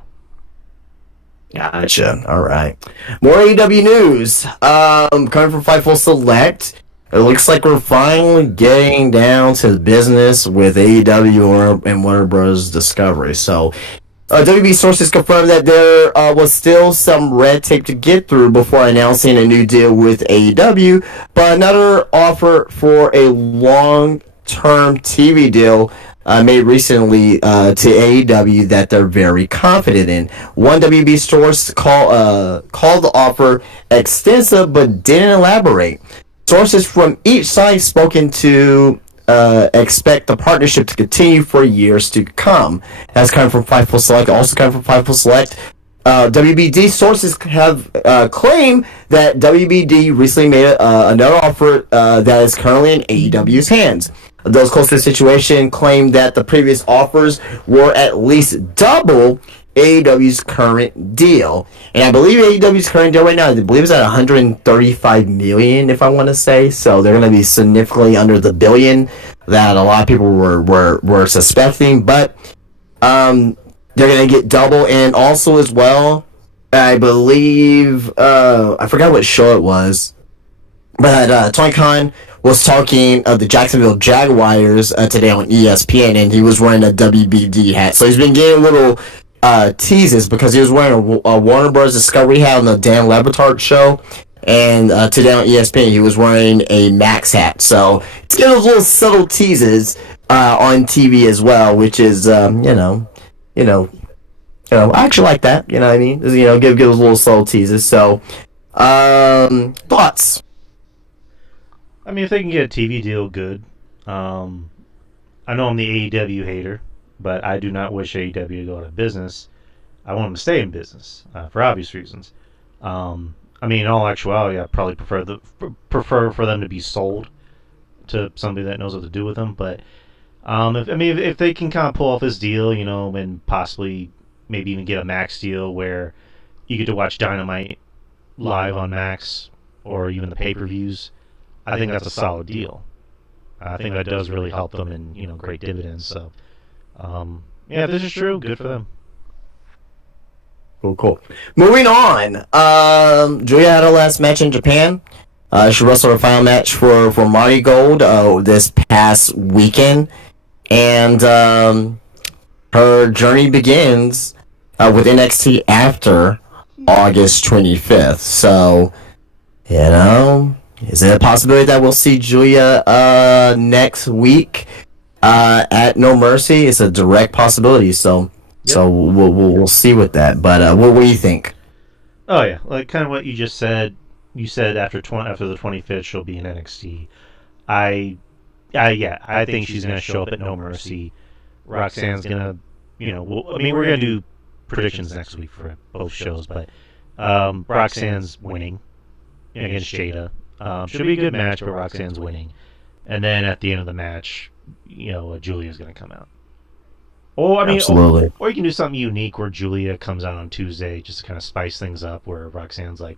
Gotcha. All right. More AEW news. Coming from Fightful Select. It looks like we're finally getting down to business with AEW and Warner Bros. Discovery. So, WB sources confirmed that there was still some red tape to get through before announcing a new deal with AEW, but another offer for a long-term TV deal made recently to AEW that they're very confident in. One WB source called the offer extensive but didn't elaborate. Sources from each side spoken to expect the partnership to continue for years to come. That's coming from Fightful Select. Also coming from Fightful Select, WBD sources have claimed that WBD recently made another offer that is currently in AEW's hands. those close to the situation claimed that the previous offers were at least double AEW's current deal. And I believe AEW's current deal right now, I believe it's at 135 million, if I want to say. So they're going to be significantly under the billion that a lot of people were suspecting. But they're going to get double. And also as well, I believe, I forgot what show it was, but Tony Khan was talking of the Jacksonville Jaguars today on ESPN, and he was wearing a WBD hat. So he's been getting little teases because he was wearing a Warner Bros. Discovery hat on the Dan Le Batard show, and today on ESPN he was wearing a Max hat. So it's getting those little subtle teases on TV as well, which is I actually like that. You know what I mean? Give those little subtle teases. So thoughts. I mean, if they can get a TV deal, good. I know I'm the AEW hater, but I do not wish AEW to go out of business. I want them to stay in business for obvious reasons. I mean, in all actuality, I probably prefer for them to be sold to somebody that knows what to do with them. But if they can kind of pull off this deal, and possibly maybe even get a Max deal where you get to watch Dynamite live on Max or even the pay-per-views, I think that's a solid deal. I think that does really help them in great dividends. So, if this is true, good for them. Cool. Moving on. Julia had her last match in Japan. She wrestled her final match for Marty Gold this past weekend, and her journey begins with NXT after August 25th. So, is it a possibility that we'll see Julia next week at No Mercy? It's a direct possibility. So, Yep. So we'll see with that. But what do you think? Oh yeah, like kind of what you just said. You said after the 25th she'll be in NXT. I think she's gonna show up at No Mercy. Roxanne's gonna, we're gonna do predictions next week for both shows, but Roxanne's winning against Jada. Should be a good match, but Roxanne's winning. And then at the end of the match, Julia's going to come out. Absolutely. Or you can do something unique where Julia comes out on Tuesday just to kind of spice things up, where Roxanne's like,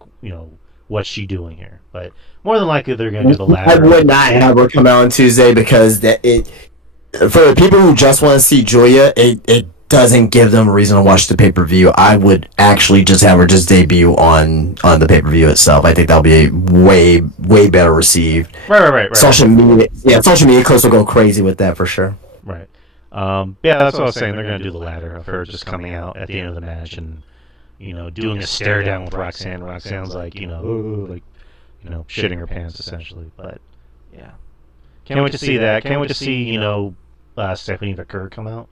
what's she doing here? But more than likely, they're going to do the ladder. I would not have her come out on Tuesday because for the people who just want to see Julia, it doesn't give them a reason to watch the pay-per-view. I would actually just have her just debut on the pay-per-view itself. I think that'll be way better received. Right. Social media clips will go crazy with that for sure. Right. That's what I was saying. They're going to do the ladder of her just coming out at the end of the match and doing a stare down with Roxanne. Roxanne's like shitting her pants essentially. But yeah, can't wait to see that. Can't wait to see Stephanie McCurry come out.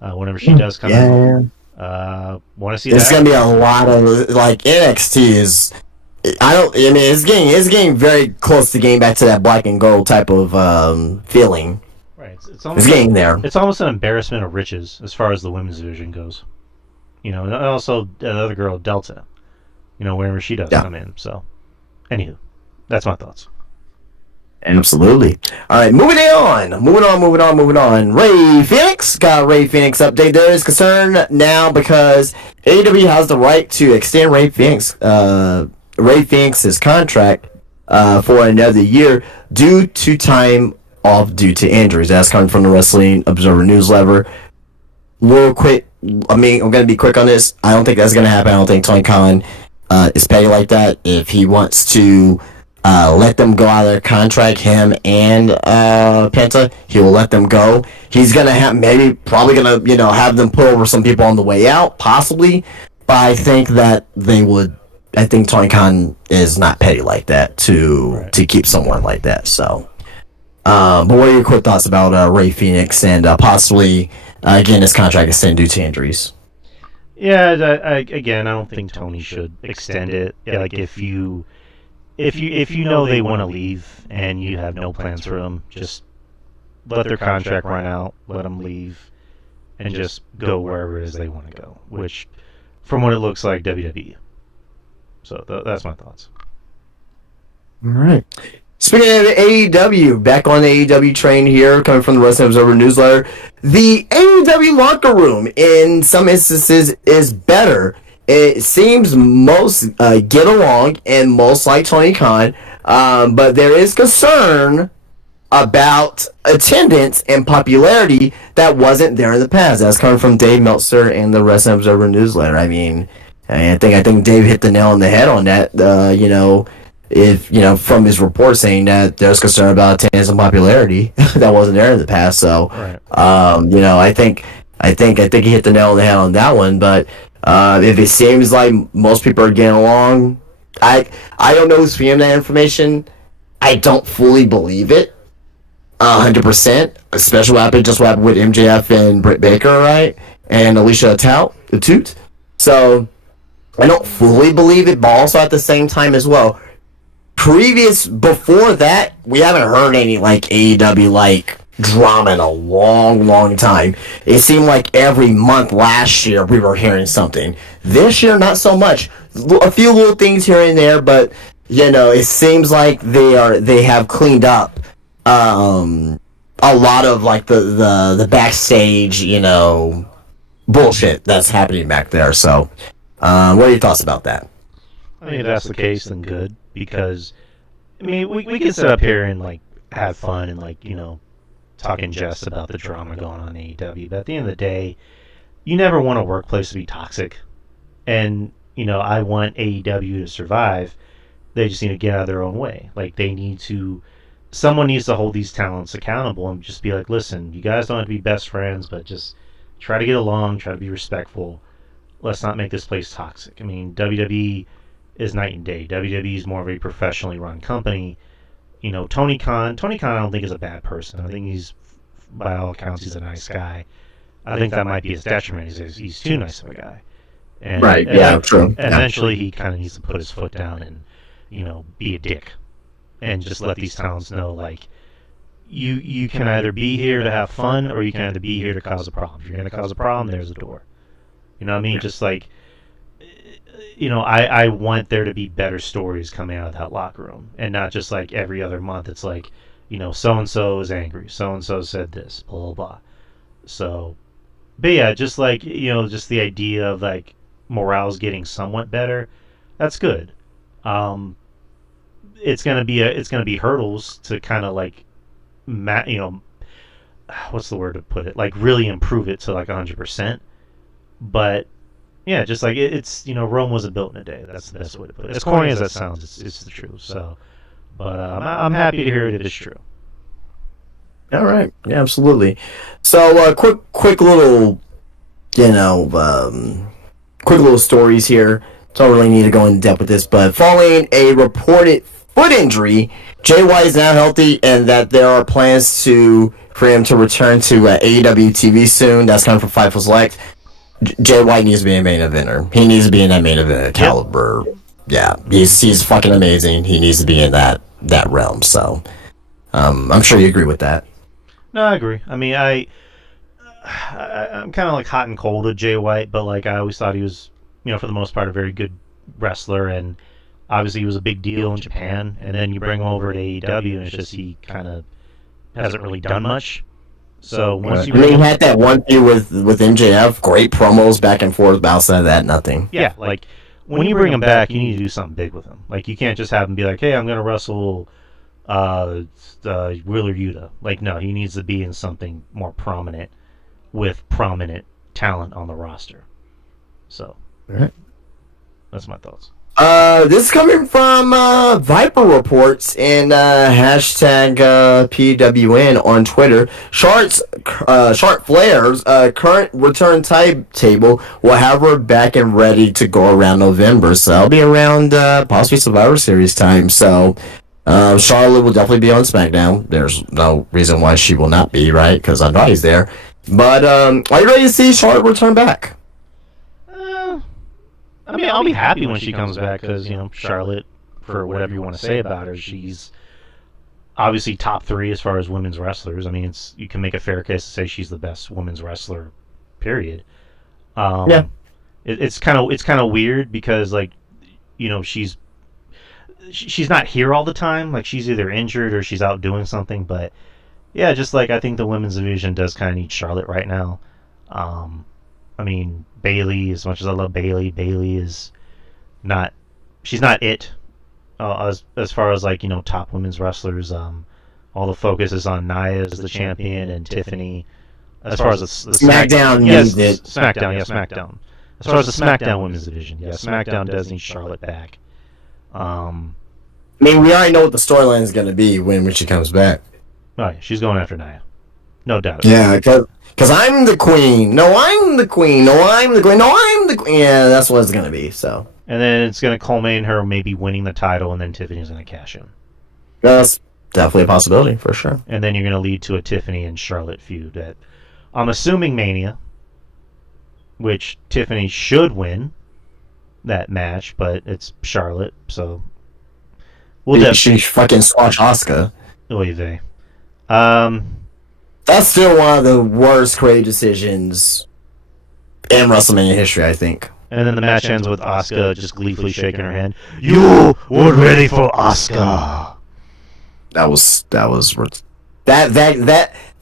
Whenever she does come out, want to see There's that. gonna be a lot of NXT is. It's getting very close to getting back to that black and gold type of feeling. Right, it's getting there. It's almost an embarrassment of riches as far as the women's division goes. And also another girl, Delta. Whenever she does come in. So, anywho, that's my thoughts. Absolutely. All right, moving on. Ray Phoenix got a Ray Phoenix update. There is concern now because AEW has the right to extend Ray Phoenix's contract for another year due to time off due to injuries. That's coming from the Wrestling Observer newsletter. Real quick, I'm going to be quick on this. I don't think that's going to happen. I don't think Tony Khan is petty like that. If he wants to let them go out of their contract, him and Penta, he will let them go. He's gonna probably gonna have them put over some people on the way out, possibly. But I think that they would. I think Tony Khan is not petty like that to keep someone like that. So, but what are your quick thoughts about Ray Phoenix and possibly getting his contract extended due to injuries? Yeah, I don't think Tony should extend it. Like if you know they want to leave and you have no plans for them, just let their contract run out, let them leave, and just go wherever it is they want to go. Which, from what it looks like, WWE. So that's my thoughts. All right. Speaking of AEW, back on the AEW train here, coming from the Wrestling Observer newsletter, the AEW locker room in some instances is better. It seems most get along and most like Tony Khan, but there is concern about attendance and popularity that wasn't there in the past. That's coming from Dave Meltzer and the Wrestling Observer newsletter. I think Dave hit the nail on the head on that. If from his report saying that there's concern about attendance and popularity that wasn't there in the past. So, Right. I think he hit the nail on the head on that one. But if it seems like most people are getting along, I don't know who's feeding that information. I don't fully believe it, 100%. Especially what happened with MJF and Britt Baker, right, and Alicia Toot. So I don't fully believe it, but also at the same time as well. Before that, we haven't heard any like AEW like drama in a long time. It seemed like every month last year we were hearing something. This year, not so much. A few little things here and there, but it seems like they have cleaned up a lot of like the backstage bullshit that's happening back there. So, what are your thoughts about that? I mean, if that's the case, then good. Because, I mean, we can sit up here and, like, have fun and, like, talk in jest about the drama going on in AEW. But at the end of the day, you never want a workplace to be toxic. And, I want AEW to survive. They just need to get out of their own way. Like, someone needs to hold these talents accountable and just be like, listen, you guys don't have to be best friends, but just try to get along, try to be respectful. Let's not make this place toxic. I mean, WWE is night and day. WWE is more of a professionally run company. Tony Khan I don't think is a bad person. I think by all accounts, he's a nice guy. I think that might be his detriment. He's too nice of a guy. And, right, yeah, true. Eventually, he kind of needs to put his foot down and, be a dick. And just let these talents know, like, you can either be here to have fun or you can either be here to cause a problem. If you're going to cause a problem, there's a door. You know what I mean? Just like, I want there to be better stories coming out of that locker room, and not just like every other month. It's like, so and so is angry, so and so said this, blah blah blah. So, but yeah, just like just the idea of like morale's getting somewhat better. That's good. It's gonna be hurdles to kind of like, what's the word to put it? Like really improve it to like 100%. But yeah, just like it's Rome wasn't built in a day. That's the best way to put it. As corny as that sounds, it's the truth. So, but I'm happy to hear it is true. All right, yeah, absolutely. So, quick little, quick little stories here. Don't really need to go in depth with this, but following a reported foot injury, Jay White is now healthy, and that there are plans for him to return to AEW TV soon. That's coming from Fightful Select. Jay White needs to be a main eventer. He needs to be in that main event caliber. Yeah, he's fucking amazing. He needs to be in that realm. So, I'm sure you agree with that. No, I agree. I mean, I'm kind of like hot and cold with Jay White, but like I always thought he was, for the most part, a very good wrestler, and obviously he was a big deal in Japan. And then you bring him over to AEW, and it's just he kind of hasn't really done much. So once you he had that one feud with MJF, great promos back and forth, but outside of that, nothing. Yeah, like when you bring him back, you need to do something big with him. Like you can't just have him be like, "Hey, I'm gonna wrestle Wheeler Yuta." Like no, he needs to be in something more prominent with prominent talent on the roster. So, all right, that's my thoughts. This is coming from Viper Reports and hashtag PWN on Twitter. Charlotte Flair's current return timetable will have her back and ready to go around November. So I'll be around possibly Survivor Series time. So Charlotte will definitely be on SmackDown. There's no reason why she will not be, right? Because Andrade's there. But are you ready to see Charlotte return back? I mean, I'll be happy when she comes back because, Charlotte, for whatever you want to say about her, she's obviously top 3 as far as women's wrestlers. I mean, you can make a fair case to say she's the best women's wrestler, period. Yeah. It's kind of weird because, like, she's she's not here all the time. Like, she's either injured or she's out doing something. But yeah, just like I think the women's division does kind of need Charlotte right now. I mean, Bayley, as much as I love Bayley, Bayley is not. She's not it. As far as like top women's wrestlers. All the focus is on Nia as the champion and Tiffany. As far as the SmackDown yes, needs it. SmackDown, yeah, SmackDown. As far as the SmackDown women's division, yeah, SmackDown does need Charlotte back. I mean, we already know what the storyline is going to be when she comes back. Oh, yeah, she's going after Nia. No doubt. Yeah, because I'm the queen. No, I'm the queen. No, I'm the queen. No, I'm the queen. Yeah, that's what it's going to be, so. And then it's going to culminate in her maybe winning the title, and then Tiffany's going to cash in. That's definitely a possibility, for sure. And then you're going to lead to a Tiffany and Charlotte feud that I'm assuming Mania, which Tiffany should win that match, but it's Charlotte, so she fucking squash Asuka. Oy vey. That's still one of the worst creative decisions in WrestleMania history, I think. And then the match ends with Asuka just gleefully shaking her hand. You were ready for Asuka.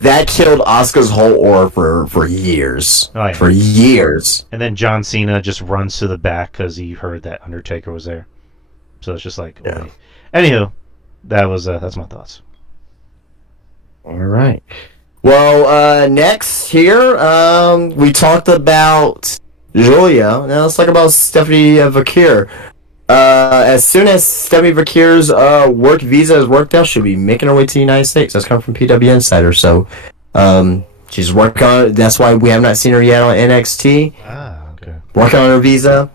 That killed Asuka's whole aura for years. Oh, yeah. For years. And then John Cena just runs to the back because he heard that Undertaker was there. So it's just like, yeah. Anywho, that's my thoughts. All right. Well, next here, we talked about Julia. Now let's talk about Stephanie Vakir. As soon as Stephanie Vakir's work visa is worked out, she'll be making her way to the United States. That's coming from PW Insider. So, she's working on it. That's why we have not seen her yet on NXT. Okay. Working on her visa.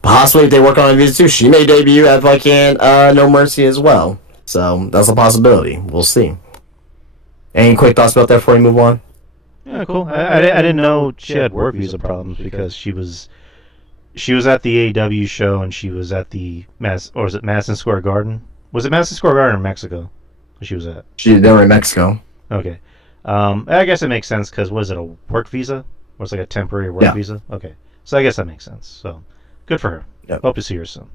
Possibly if they work on her visa too, she may debut at fucking No Mercy as well. So that's a possibility. We'll see. Any quick thoughts about that before we move on? Yeah, cool. I didn't know she had work visa problems because she was at the AEW show and she was at the Madison Square Garden? Was it Madison Square Garden or Mexico? She was at. They were in Mexico. Okay. I guess it makes sense because was it a work visa? Or it's like a temporary work visa? Okay. So I guess that makes sense. So good for her. Yep. Hope to see her soon.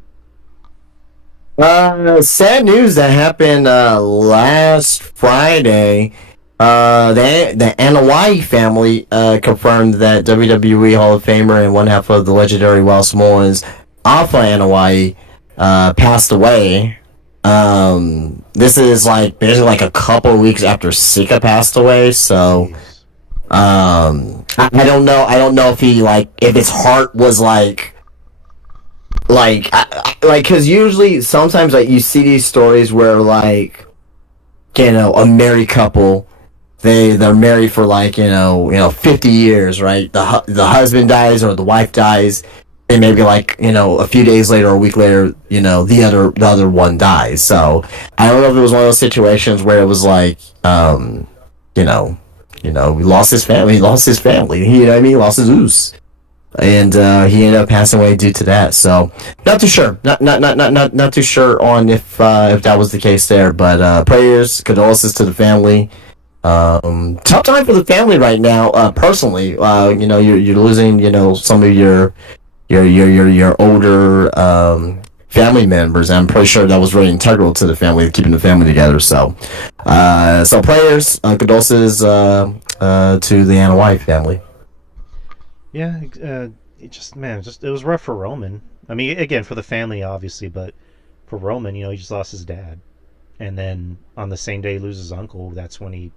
Sad news that happened last Friday. The Anoa'i family confirmed that WWE Hall of Famer and one half of the legendary Wild Samoans, Alpha Anoa'i, passed away. This is basically a couple of weeks after Sika passed away. So, I don't know. I don't know if he if his heart was because usually sometimes you see these stories where a married couple. They're married for 50 years, right? The husband dies or the wife dies, and maybe a few days later or a week later, the other one dies. So I don't know if it was one of those situations where it was he lost his family. You know what I mean? He lost his ooze, and he ended up passing away due to that. So not too sure. Not too sure on if that was the case there. But prayers, condolences to the family. Tough time for the family right now. Personally, you're losing, some of your older family members. I'm pretty sure that was really integral to the family, keeping the family together. So prayers, condolences to the Anoa'i family. Yeah, it was rough for Roman. I mean, again, for the family, obviously, but for Roman, he just lost his dad. And then on the same day he loses his uncle. That's when he's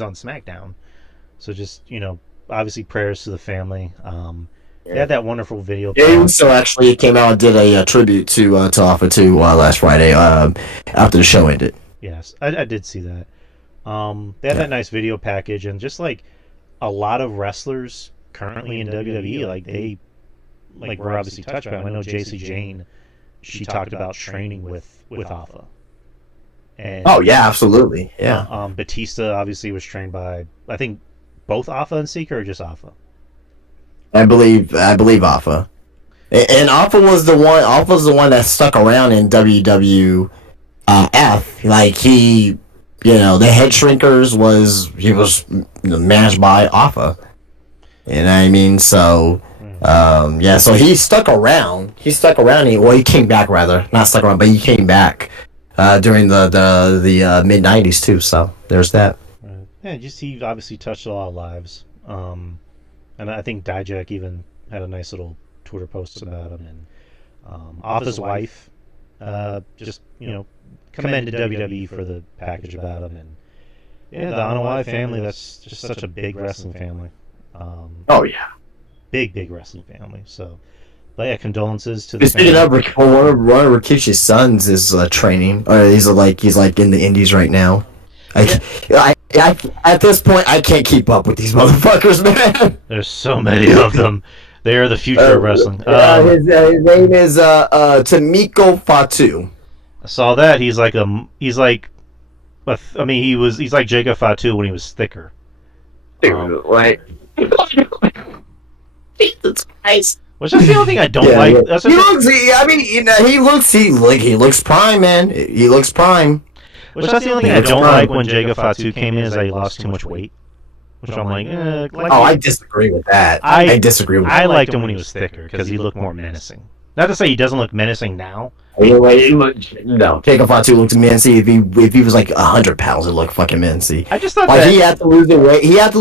on SmackDown. So just obviously prayers to the family. They had that wonderful video. Yeah, so actually came out and did a tribute to Alpha 2 last Friday after the show ended. Yes, I did see that. They had that nice video package, and just a lot of wrestlers currently in WWE, we're obviously touched on. I know Jacy Jane, she talked about training with Alpha. And, oh yeah, absolutely. Yeah. Batista obviously was trained by, I think, both Alpha and Seeker, or just Alpha. I believe Alpha, and Alpha was the one. Alpha's the one that stuck around in WWF. The Head Shrinkers he was managed by Alpha. You know what I mean? So Yeah, so he stuck around. He came back rather, not stuck around, but he came back during the mid '90s too. So there's that. Right. Yeah, just he obviously touched a lot of lives. And I think Dijak even had a nice little Twitter post about him. And off his wife, just commended WWE for the package about him. And yeah, the Anoa'i family, that's just such a big wrestling family. Oh yeah. Big wrestling family. So, but yeah, condolences to the Speaking family. of, one of Rikishi's sons is training. He's like in the indies right now. I at this point I can't keep up with these motherfuckers, man. There's so many of them. They are the future of wrestling. His name is Tamiko Fatu. I saw that. He's like he's like Jacob Fatu when he was thicker. Like, Jesus Christ. Which is the only thing I don't like. Yeah. That's He looks prime, man. He looks prime. Which that's the only thing I don't like when Jacob Fatu came in is that he lost too much weight. Which I'm like, I disagree with that. I disagree with that. I liked him when he was thicker because he looked more menacing. Not to say he doesn't look menacing now. No, Jacob Fatu looked menacing. If he was like 100 pounds, it looked fucking menacing. I just thought like that he had to lose the weight. He has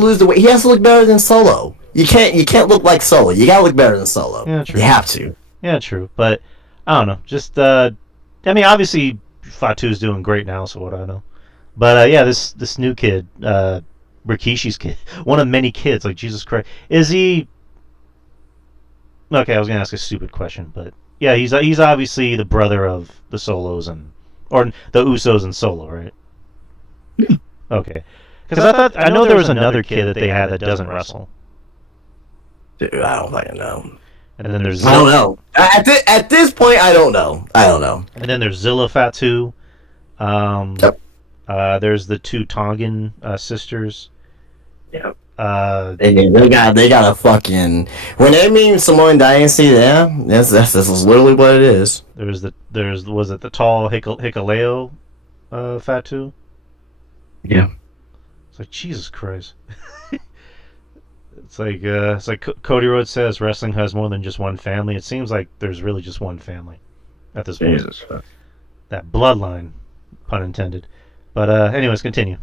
to look better than Solo. You can't look like Solo. You gotta look better than Solo. Yeah, true. You have to. Yeah, true. But I don't know. Just obviously Fatu's doing great now, so what I know. But yeah, this new kid, Rikishi's kid, one of many kids. Like Jesus Christ, is he? Okay, I was gonna ask a stupid question, but yeah, he's obviously the brother of the Solos or the Usos and Solo, right? Okay, because I know there was another kid that they had that doesn't wrestle. Dude, I don't fucking know. And then there's I don't know. At this point, I don't know. And then there's Zilla Fatu. Yep. There's the two Tongan sisters. Yep. They got a fucking when they mean Samoan Dynasty. Yeah, that's literally what it is. Was it the tall Hikaleo Fatu? Yeah. It's like Jesus Christ. It's like Cody Rhodes says wrestling has more than just one family. It seems like there's really just one family at this point. Jesus. That bloodline, pun intended. But anyways, continue.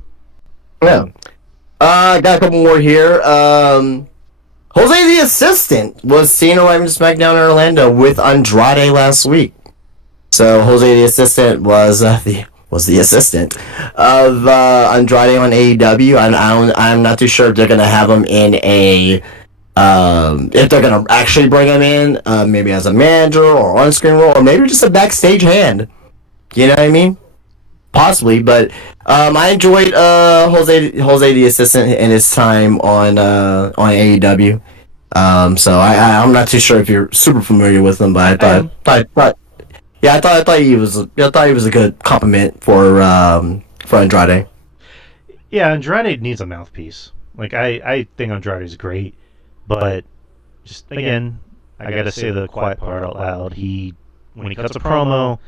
Yeah. Got a couple more here. Jose the Assistant was seen arriving to SmackDown in Orlando with Andrade last week. So Jose the Assistant was the assistant of Andrade on AEW. I'm not too sure if they're gonna have him in a if they're gonna actually bring him in maybe as a manager or on-screen role or maybe just a backstage hand. You know what I mean? Possibly, but I enjoyed Jose the Assistant in his time on AEW. So I'm not too sure if you're super familiar with him, but I thought he was a good compliment for Andrade. Yeah, Andrade needs a mouthpiece. Like I think Andrade's great, but just again, I gotta say the quiet part out loud. When he cuts a promo,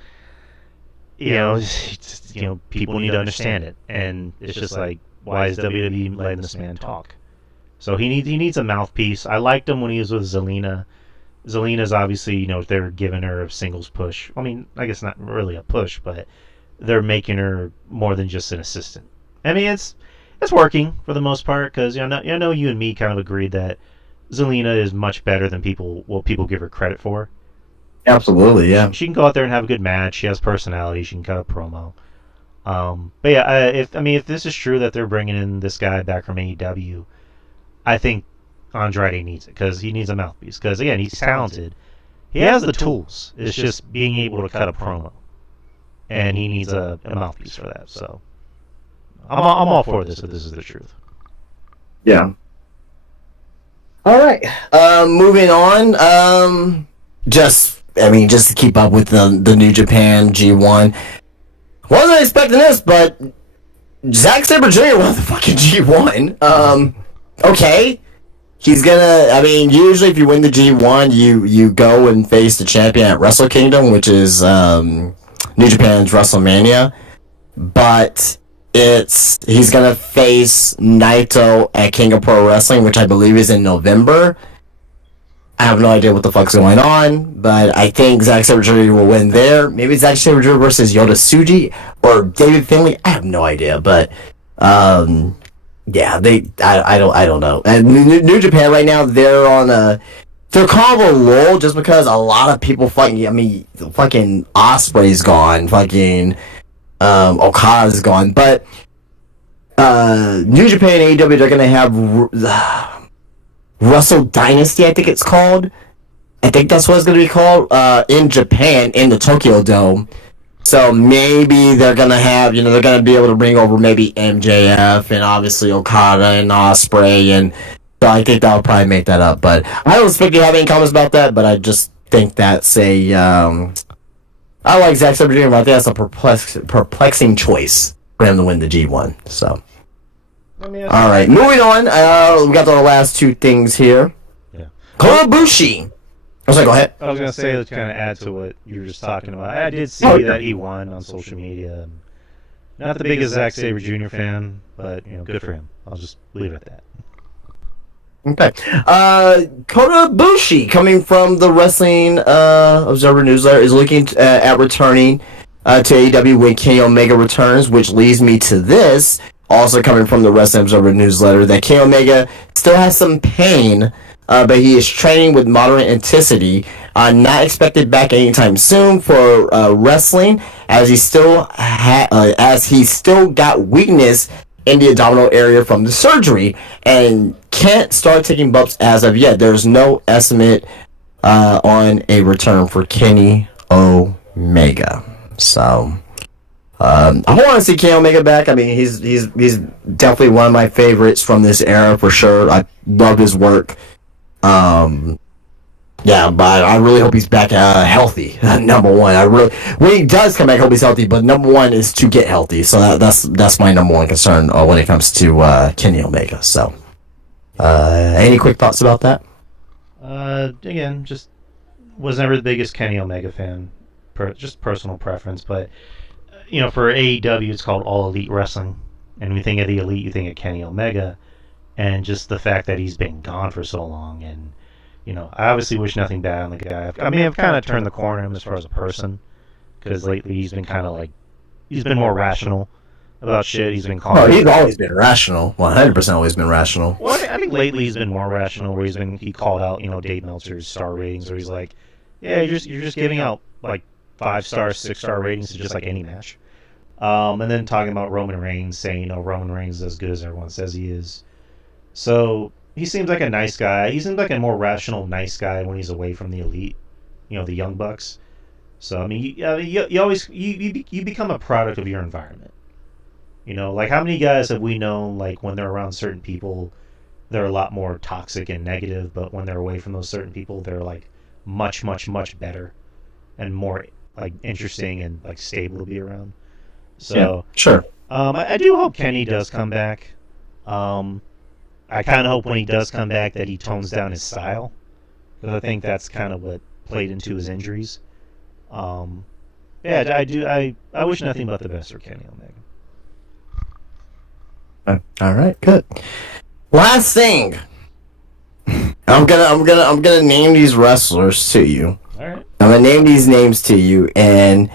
people need to understand it, and it's just like, why is WWE letting this man talk? So he needs a mouthpiece. I liked him when he was with Zelina. Zelina's obviously, they're giving her a singles push. I mean, I guess not really a push, but they're making her more than just an assistant. I mean, it's working for the most part because I know you and me kind of agreed that Zelina is much better than people give her credit for. Absolutely, yeah. She can go out there and have a good match. She has personality. She can cut a promo. But yeah, if this is true that they're bringing in this guy back from AEW, I think Andrade needs it because he needs a mouthpiece. Because again, he's talented. He has the tools. It's just being able to cut a promo, and he needs a mouthpiece for that. So I'm all for this if this is the truth. Yeah. All right. Moving on. Just to keep up with the New Japan G1. Wasn't expecting this, but Zack Sabre Jr. won the fucking G1. Okay. He's gonna. Usually if you win the G1, you go and face the champion at Wrestle Kingdom, which is New Japan's WrestleMania. But he's gonna face Naito at King of Pro Wrestling, which I believe is in November. I have no idea what the fuck's going on, but I think Zack Sabre Jr. will win there. Maybe Zack Sabre Jr. versus Yota Tsuji or David Finlay. I have no idea, but yeah, I don't know. And New Japan right now, they're kind of a lull just because a lot of people fucking Osprey's gone, fucking Okada's gone, but New Japan and AEW, they're gonna have Wrestle Dynasty, I think it's called. I think that's what it's going to be called in Japan, in the Tokyo Dome. So maybe they're going to have, they're going to be able to bring over maybe MJF and obviously Okada and Osprey. And so I think that'll probably make that up. But I don't expect you to have any comments about that, but I just think that's I like Zack Sabre Jr., but I think that's a perplexing choice for him to win the G1. So. All right, moving on. We got our last two things here. Yeah. Kota Ibushi. I was like, go ahead. I was gonna say, let's kind of add to what you were just talking about. I did see that he won on social media. Not the biggest Zack Sabre Jr. fan, but good for him. I'll just leave it at that. Okay. Kota Ibushi, coming from the Wrestling Observer newsletter, is looking at returning to AEW when Kenny Omega returns, which leads me to this. Also coming from the Wrestling Observer newsletter, that Kenny Omega still has some pain, but he is training with moderate intensity. Not expected back anytime soon for wrestling, as he still got weakness in the abdominal area from the surgery, and can't start taking bumps as of yet. There's no estimate on a return for Kenny Omega. So. I want to see Kenny Omega back. I mean, he's definitely one of my favorites from this era for sure. I love his work. Yeah, but I really hope he's back healthy. Number one, when he does come back, I hope he's healthy. But number one is to get healthy. So that's my number one concern when it comes to Kenny Omega. So, any quick thoughts about that? Again, just was never the biggest Kenny Omega fan. Just personal preference, but. For AEW, it's called All Elite Wrestling. And when you think of the Elite, you think of Kenny Omega. And just the fact that he's been gone for so long. And, I obviously wish nothing bad on the guy. I mean, I've kind of turned the corner on him as far as a person. Because lately he's been kind of he's been more rational about shit. He's been calm. Oh, he's always been rational. 100% always been rational. Well, I think lately he's been more rational, where he called out, Dave Meltzer's star ratings, where he's like, yeah, you're just giving out, 5-star, 6-star ratings to just like any match. And then talking about Roman Reigns, saying, Roman Reigns is as good as everyone says he is. So he seems like a nice guy. He seems like a more rational, nice guy when he's away from the Elite, the Young Bucks. So I mean, you always become a product of your environment. How many guys have we known, when they're around certain people, they're a lot more toxic and negative, but when they're away from those certain people, they're much, much, much better and more interesting and stable to be around. So yeah, sure. I do hope Kenny does come back. I kind of hope when he does come back that he tones down his style, because I think that's kind of what played into his injuries. Yeah, I do. I wish nothing but the best for Kenny Omega. All right, good. Last thing, I'm gonna name these wrestlers to you. All right. I'm gonna name these names to you, and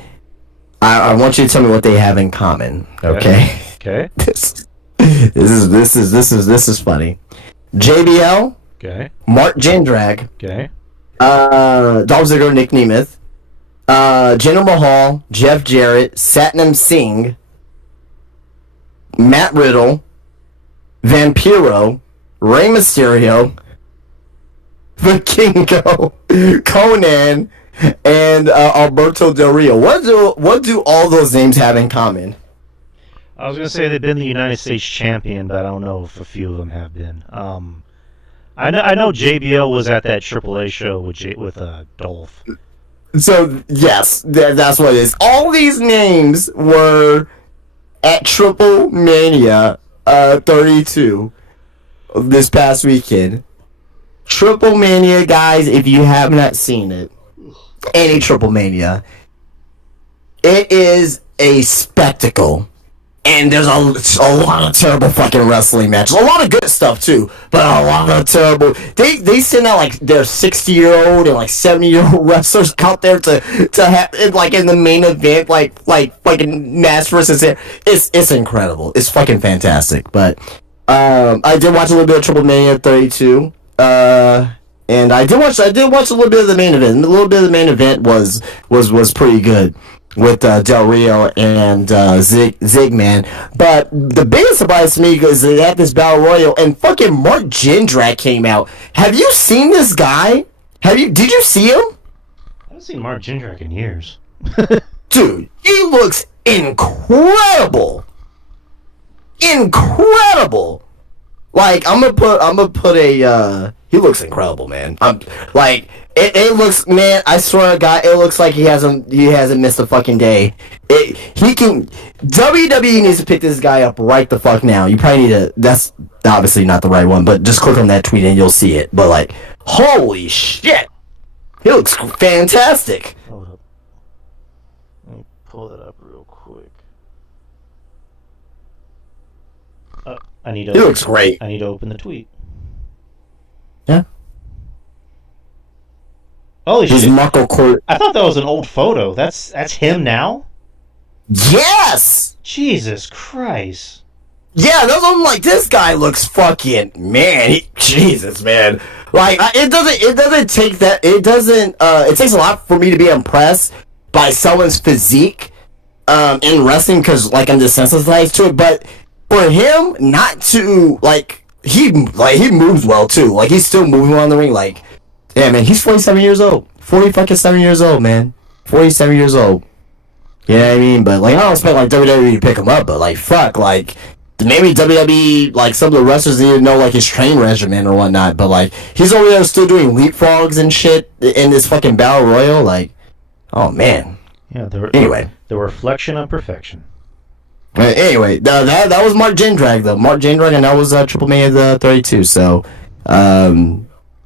I want you to tell me what they have in common. Okay. Okay. This is funny. JBL. Okay. Mark Jindrak. Okay. Dolph Ziggler, Nick Nemeth. Jinder Mahal, Jeff Jarrett, Satnam Singh, Matt Riddle, Vampiro, Rey Mysterio, Vikingo, Conan, and Alberto Del Rio. What do all those names have in common? I was gonna say they've been the United States champion, but I don't know if a few of them have been. I know JBL was at that AAA show with Dolph. So yes, that's what it is. All these names were at Triple Mania 32 this past weekend. Triple Mania, guys, if you have not seen it, any Triple Mania, it is a spectacle. And there's a lot of terrible fucking wrestling matches. A lot of good stuff too, but a lot of terrible. They send out like their 60-year-old and like 70-year-old wrestlers out there to have like in the main event, like fucking match versus it. It's incredible. It's fucking fantastic. But I did watch a little bit of Triple Mania 32. And I did watch a little bit of the main event. A little bit of the main event was pretty good with Del Rio and Zigman. But the biggest surprise to me is they had this Battle Royal and fucking Mark Jindrak came out. Have you seen this guy? Did you see him? I haven't seen Mark Jindrak in years. Dude, he looks incredible. Incredible. Like I'm gonna put a he looks incredible, man. I'm like it looks, man, I swear to God, it looks like he hasn't missed a fucking day. He can WWE needs to pick this guy up right the fuck now. You probably need to, that's obviously not the right one, but just click on that tweet and you'll see it. But like, holy shit. He looks fantastic. Hold up. Let me pull that up real quick. He looks great. I need to open the tweet. Yeah. Holy shit. Marco Court. I thought that was an old photo. That's him now? Yes! Jesus Christ. Yeah, I'm like, this guy looks fucking, man, Jesus, man. Like, it doesn't take that, it takes a lot for me to be impressed by someone's physique, in wrestling, because, like, I'm desensitized to it, but for him not to, like, he moves well, too. Like, he's still moving around the ring, like, yeah, man, he's 47 years old. 47 years old, man. 47 years old. You know what I mean? But, like, I don't expect, like, WWE to pick him up, but, like, fuck, like, maybe WWE, like, some of the wrestlers need to know, like, his training regimen or whatnot, but, like, he's over there still doing leapfrogs and shit in this fucking Battle Royal, like, oh, man. Yeah, anyway. The reflection of perfection. Anyway, that was Mark Jindrak, though. Mark Jindrak, and that was Triple Mania 32, so,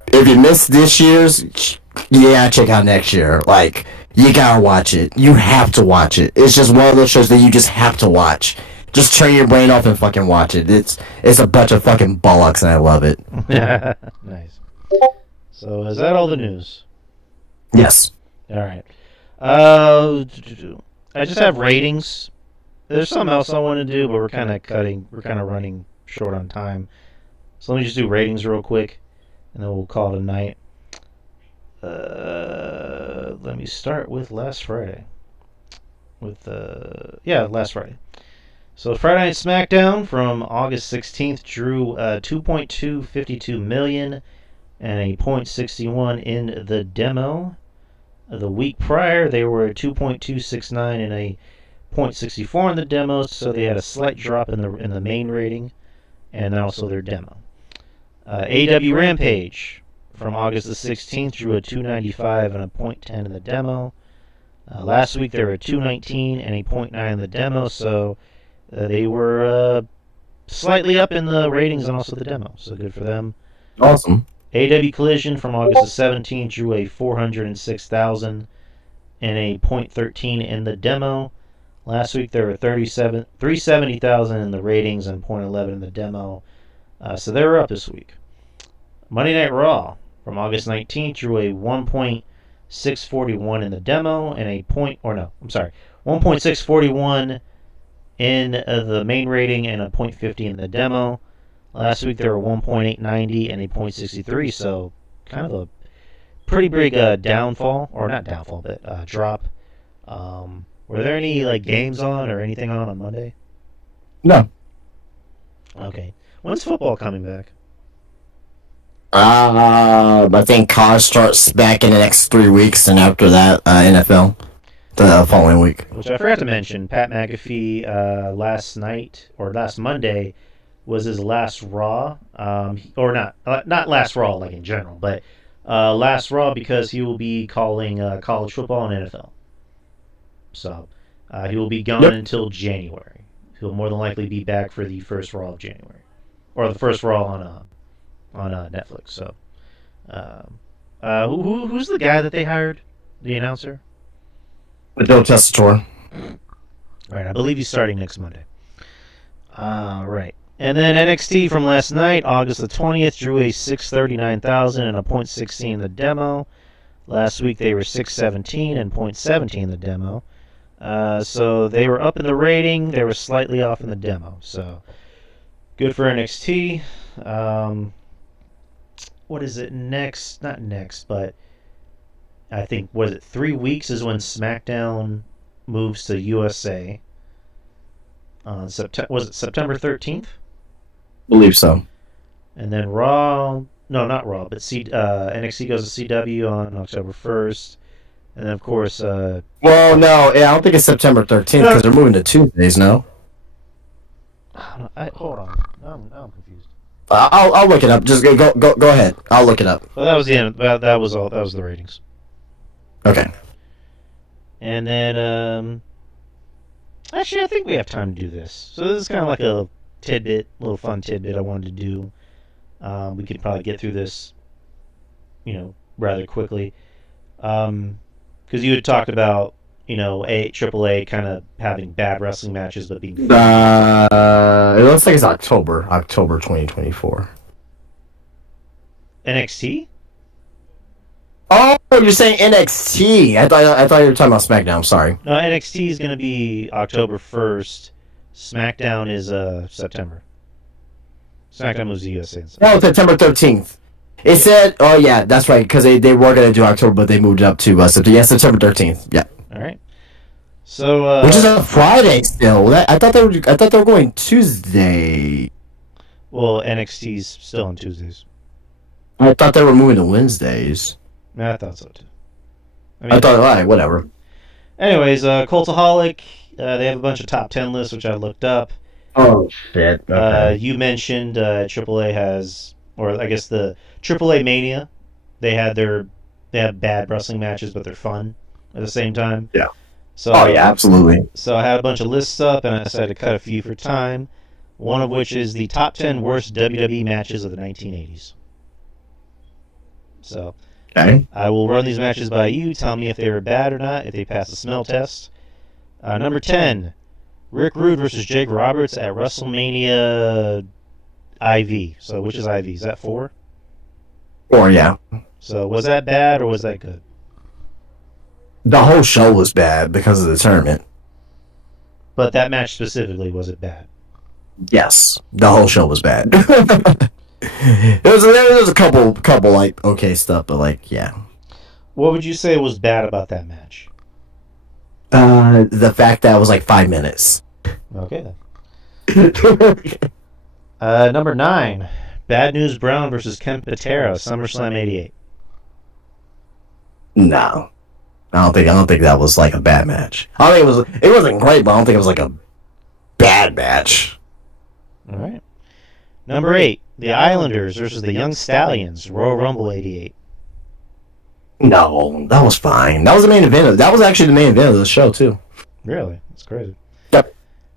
if you missed this year's, yeah, check out next year. Like, you gotta watch it. You have to watch it. It's just one of those shows that you just have to watch. Just turn your brain off and fucking watch it. It's a bunch of fucking bollocks, and I love it. Nice. So, is that all the news? Yes. All right. I just have ratings. There's something else I want to do, but we're kind of running short on time. So let me just do ratings real quick, and then we'll call it a night. Let me start with last Friday. Last Friday. So Friday Night SmackDown from August 16th drew 2.252 million and a .61 in the demo. The week prior, they were 2.269 and a .64 in the demo, so they had a slight drop in the main rating, and also their demo. AW Rampage from August the 16th drew a 295 and a .10 in the demo. Last week they were a 219 and a .9 in the demo, so they were slightly up in the ratings and also the demo, so good for them. Awesome. AW Collision from August the 17th drew a 406,000 and a .13 in the demo. Last week there were 370,000 in the ratings and .11 in the demo, so they were up this week. Monday Night Raw from August 19th drew a 1.641 in the demo and a 1.641 in the main rating and a .50 in the demo. Last week there were 1.890 and a .63, so kind of a pretty big downfall, or not downfall, but drop. Were there any like games on or anything on Monday? No. Okay. When's football coming back? I think college starts back in the next 3 weeks, and after that, NFL the following week. Which I forgot to mention, Pat McAfee last Monday was his last Raw, or not last Raw like in general, but last Raw because he will be calling college football and NFL. So he will be gone until January. He'll more than likely be back for the first Raw of January, or the first Raw on Netflix. So who's the guy that they hired? The announcer? Joe Tessitore. Right, I believe he's starting next Monday. Right. And then NXT from last night, August the 20th, drew a 639,000 and a .16 in the demo. Last week they were 617 and .17 in the demo. So they were up in the rating. They were slightly off in the demo. So good for NXT. What is it next? Not next, but I think, was it 3 weeks is when SmackDown moves to USA. Was it September 13th? Believe so. And then Raw, no, not Raw, but NXT goes to CW on October 1st. And then, of course... Well, no, I don't think it's September 13th because they're moving to Tuesdays, no? Hold on. I'm confused. I'll look it up. Just go ahead. I'll look it up. Well, that was the end. That was all. That was the ratings. Okay. And then, actually, I think we have time to do this. So this is kind of like a little fun tidbit I wanted to do. We could probably get through this, rather quickly. Because you had talked about, AAA kind of having bad wrestling matches, but being fun. It looks like it's October 2024. NXT? Oh, you're saying NXT. I thought you were talking about SmackDown. I'm sorry. No, NXT is going to be October 1st. SmackDown is September. SmackDown moves to USA. No, September 13th. It said, oh yeah, that's right, because they were going to do October, but they moved it up to September 13th. Yeah. All right. So which is a Friday still. I thought they were going Tuesday. Well, NXT's still on Tuesdays. I thought they were moving to Wednesdays. I thought so too. I thought, all right, whatever. Anyways, Cultaholic, they have a bunch of top 10 lists, which I looked up. Oh, shit. Okay. You mentioned AAA has, or I guess the AAA Mania, they have bad wrestling matches, but they're fun at the same time. Yeah. So, oh, yeah, absolutely. So I had a bunch of lists up, and I decided to cut a few for time, one of which is the top 10 worst WWE matches of the 1980s. So... Okay. I will run these matches by you. Tell me if they were bad or not, if they pass the smell test. Number 10, Rick Rude versus Jake Roberts at WrestleMania IV. So which is IV? Is that 4? 4, yeah. So was that bad or was that good? The whole show was bad because of the tournament. But that match specifically, was it bad? Yes. The whole show was bad. There was a couple like okay stuff, but like yeah. What would you say was bad about that match? The fact that it was like 5 minutes. Okay then. Number 9, Bad News Brown versus Ken Patera, SummerSlam '88. No, I don't think that was like a bad match. I don't think it wasn't great, but I don't think it was like a bad match. All right. Number 8, the Islanders versus the Young Stallions, Royal Rumble '88. No, that was fine. That was the main event. That was actually the main event of the show too. Really? That's crazy. Yep.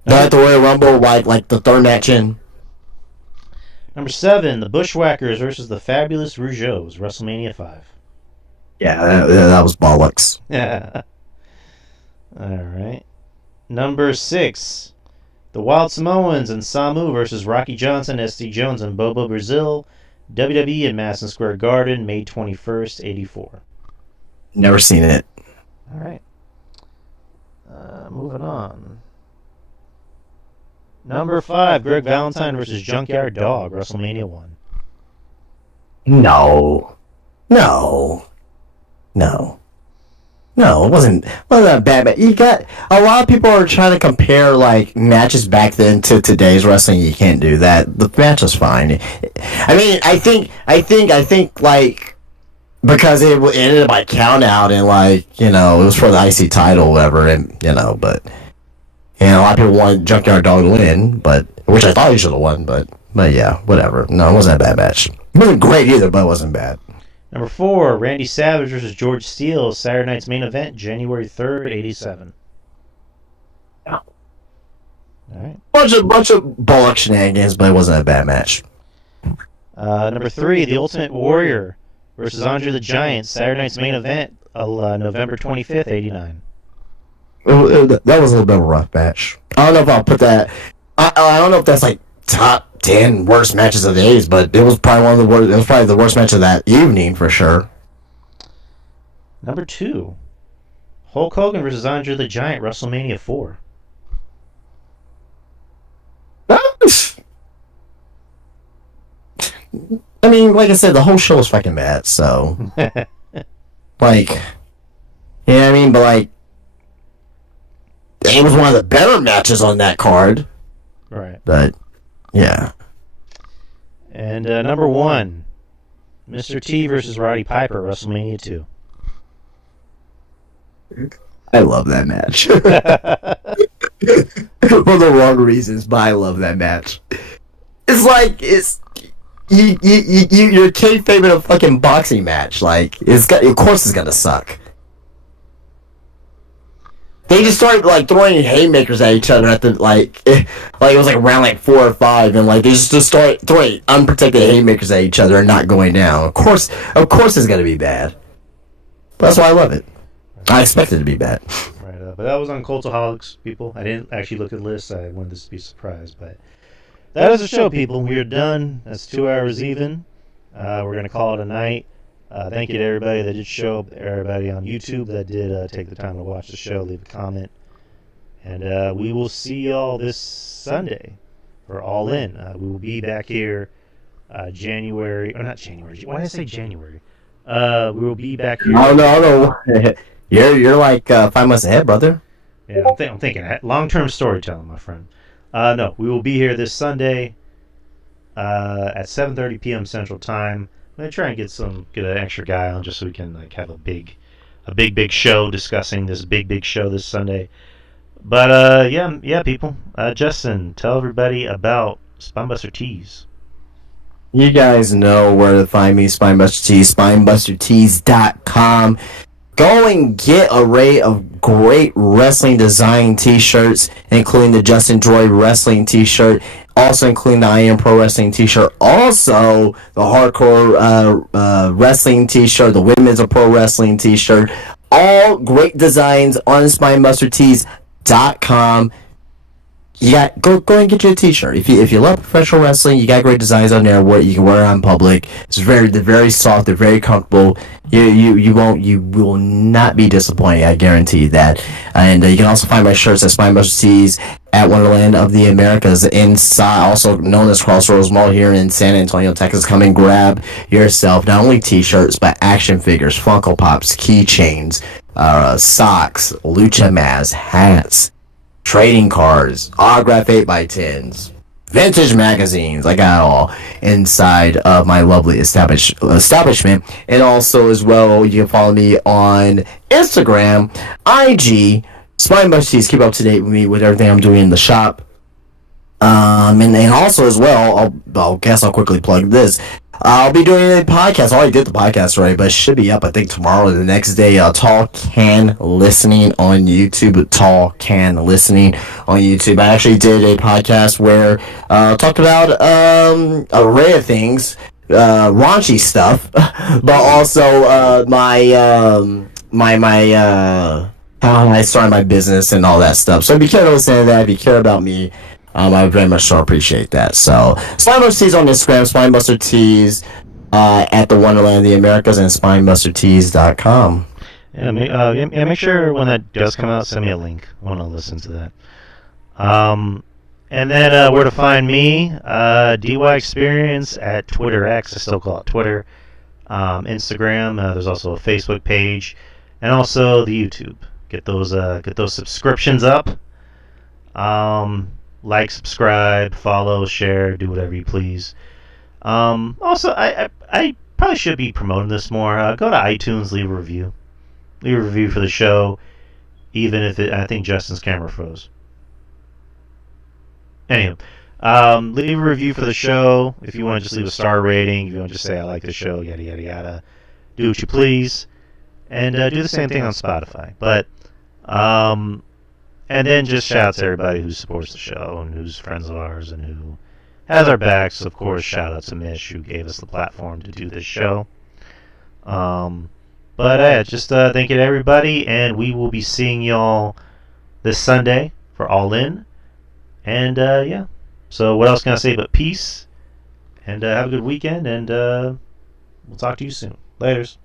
At the Royal Rumble, like the third match in. Number 7, the Bushwhackers versus the Fabulous Rougeaus, WrestleMania 5. Yeah, that was bollocks. Yeah. All right. Number 6, the Wild Samoans and Samu versus Rocky Johnson, SD Jones, and Bobo Brazil, WWE in Madison Square Garden, May 21st, '84. Never seen it. All right. Moving on. Number 5, Greg Valentine versus Junkyard Dog, WrestleMania 1. No, it wasn't a bad match. You got a lot of people are trying to compare like matches back then to today's wrestling. You can't do that. The match was fine. I mean, I think like because it ended by count out and like it was for the IC title or whatever, and but a lot of people wanted Junkyard Dog to win, but which I thought he should have won, but yeah, whatever. No, it wasn't a bad match. It wasn't great either, but it wasn't bad. Number 4, Randy Savage versus George Steele, Saturday Night's Main Event, January 3rd, '87. Yeah. All right. Bunch of bullock shenanigans, but it wasn't a bad match. Number 3, The Ultimate Warrior versus Andre the Giant, Saturday Night's Main Event, November 25th, '89. That was a little bit of a rough match. I don't know if I'll put that. I don't know if that's like top 10 worst matches of the days, but it was probably one of the worst. It was probably the worst match of that evening for sure. Number 2, Hulk Hogan versus Andre the Giant, WrestleMania 4. I mean, like I said, the whole show was fucking bad. So, like, yeah, I mean, but like, it was one of the better matches on that card. Right. But yeah. And number 1, Mr. T versus Roddy Piper, WrestleMania 2. I love that match. For the wrong reasons, but I love that match. It's like you're kayfabe in a fucking boxing match. Like of course it's gonna suck. They just started like throwing haymakers at each other at the like it was like around like 4 or 5, and like they just start throwing unprotected haymakers at each other and not going down. Of course it's gonna be bad. But that's why I love it. I expect it to be bad. Right, but that was on Cultaholics, people. I didn't actually look at the list. I wanted this to be a surprise, but that is the show, people. We are done. That's 2 hours even. We're going to call it a night. Thank you to everybody that did show up, everybody on YouTube that did take the time to watch the show, leave a comment. And we will see y'all this Sunday for All In. We will be back here January, or not January. Why did I say January? We will be back here. Oh, no. You're like 5 months ahead, brother. Yeah, I'm thinking long-term storytelling, my friend. No, we will be here this Sunday at 7:30 p.m. Central Time. I'm gonna try and get an extra guy on just so we can like have a big show discussing this big show this Sunday. But yeah, people. Justin, tell everybody about Spinebuster Tees. You guys know where to find me, Spinebuster Tees, spinebustertees.com. Go and get an array of great wrestling design t-shirts, including the Justin Droid wrestling t-shirt, also including the I Am Pro Wrestling t-shirt, also the Hardcore wrestling t-shirt, the Women's of Pro Wrestling t-shirt. All great designs on spinebustertees.com. Yeah, go and get you a t-shirt. If you love professional wrestling, you got great designs on there. What you can wear on public. They're very soft. They're very comfortable. You will not be disappointed. I guarantee you that. And you can also find my shirts at Spinebuster Tees at Wonderland of the Americas inside, also known as Crossroads Mall here in San Antonio, Texas. Come and grab yourself not only t-shirts but action figures, Funko Pops, keychains, socks, lucha masks, hats, trading cards, autograph 8x10s, vintage magazines. I got it all inside of my lovely establishment. And also as well, you can follow me on Instagram, IG, Spinebuster Tees. Keep up to date with me with everything I'm doing in the shop. And also as well, I'll quickly plug this. I'll be doing a podcast. I already did the podcast already, but it should be up, I think, tomorrow or the next day. Tall Can Listening on YouTube. Tall Can Listening on YouTube. I actually did a podcast where I talked about an array of things, raunchy stuff, but also how I started my business and all that stuff. So if you care to listen to that, if you care about me, I very much so appreciate that. So, Spinebuster Tees on Instagram, Spinebuster Tees at the Wonderland of the Americas, and SpinebusterTees.com. Yeah, make sure when that does come out, send me a link. I want to listen to that. And then where to find me, DY Experience at Twitter X. I still call it Twitter. Instagram. There's also a Facebook page, and also the YouTube. Get those subscriptions up. Like, subscribe, follow, share, do whatever you please. Also, I probably should be promoting this more. Go to iTunes, leave a review. Leave a review for the show, even if I think Justin's camera froze. Anyway, leave a review for the show. If you want to just leave a star rating, if you want to just say I like the show, yada yada yada. Do what you please, and do the same thing on Spotify. But and then just shout out to everybody who supports the show and who's friends of ours and who has our backs. Of course, shout out to Mish, who gave us the platform to do this show. But just thank you to everybody, and we will be seeing y'all this Sunday for All In. And yeah. So what else can I say but peace? And have a good weekend. And we'll talk to you soon. Laters.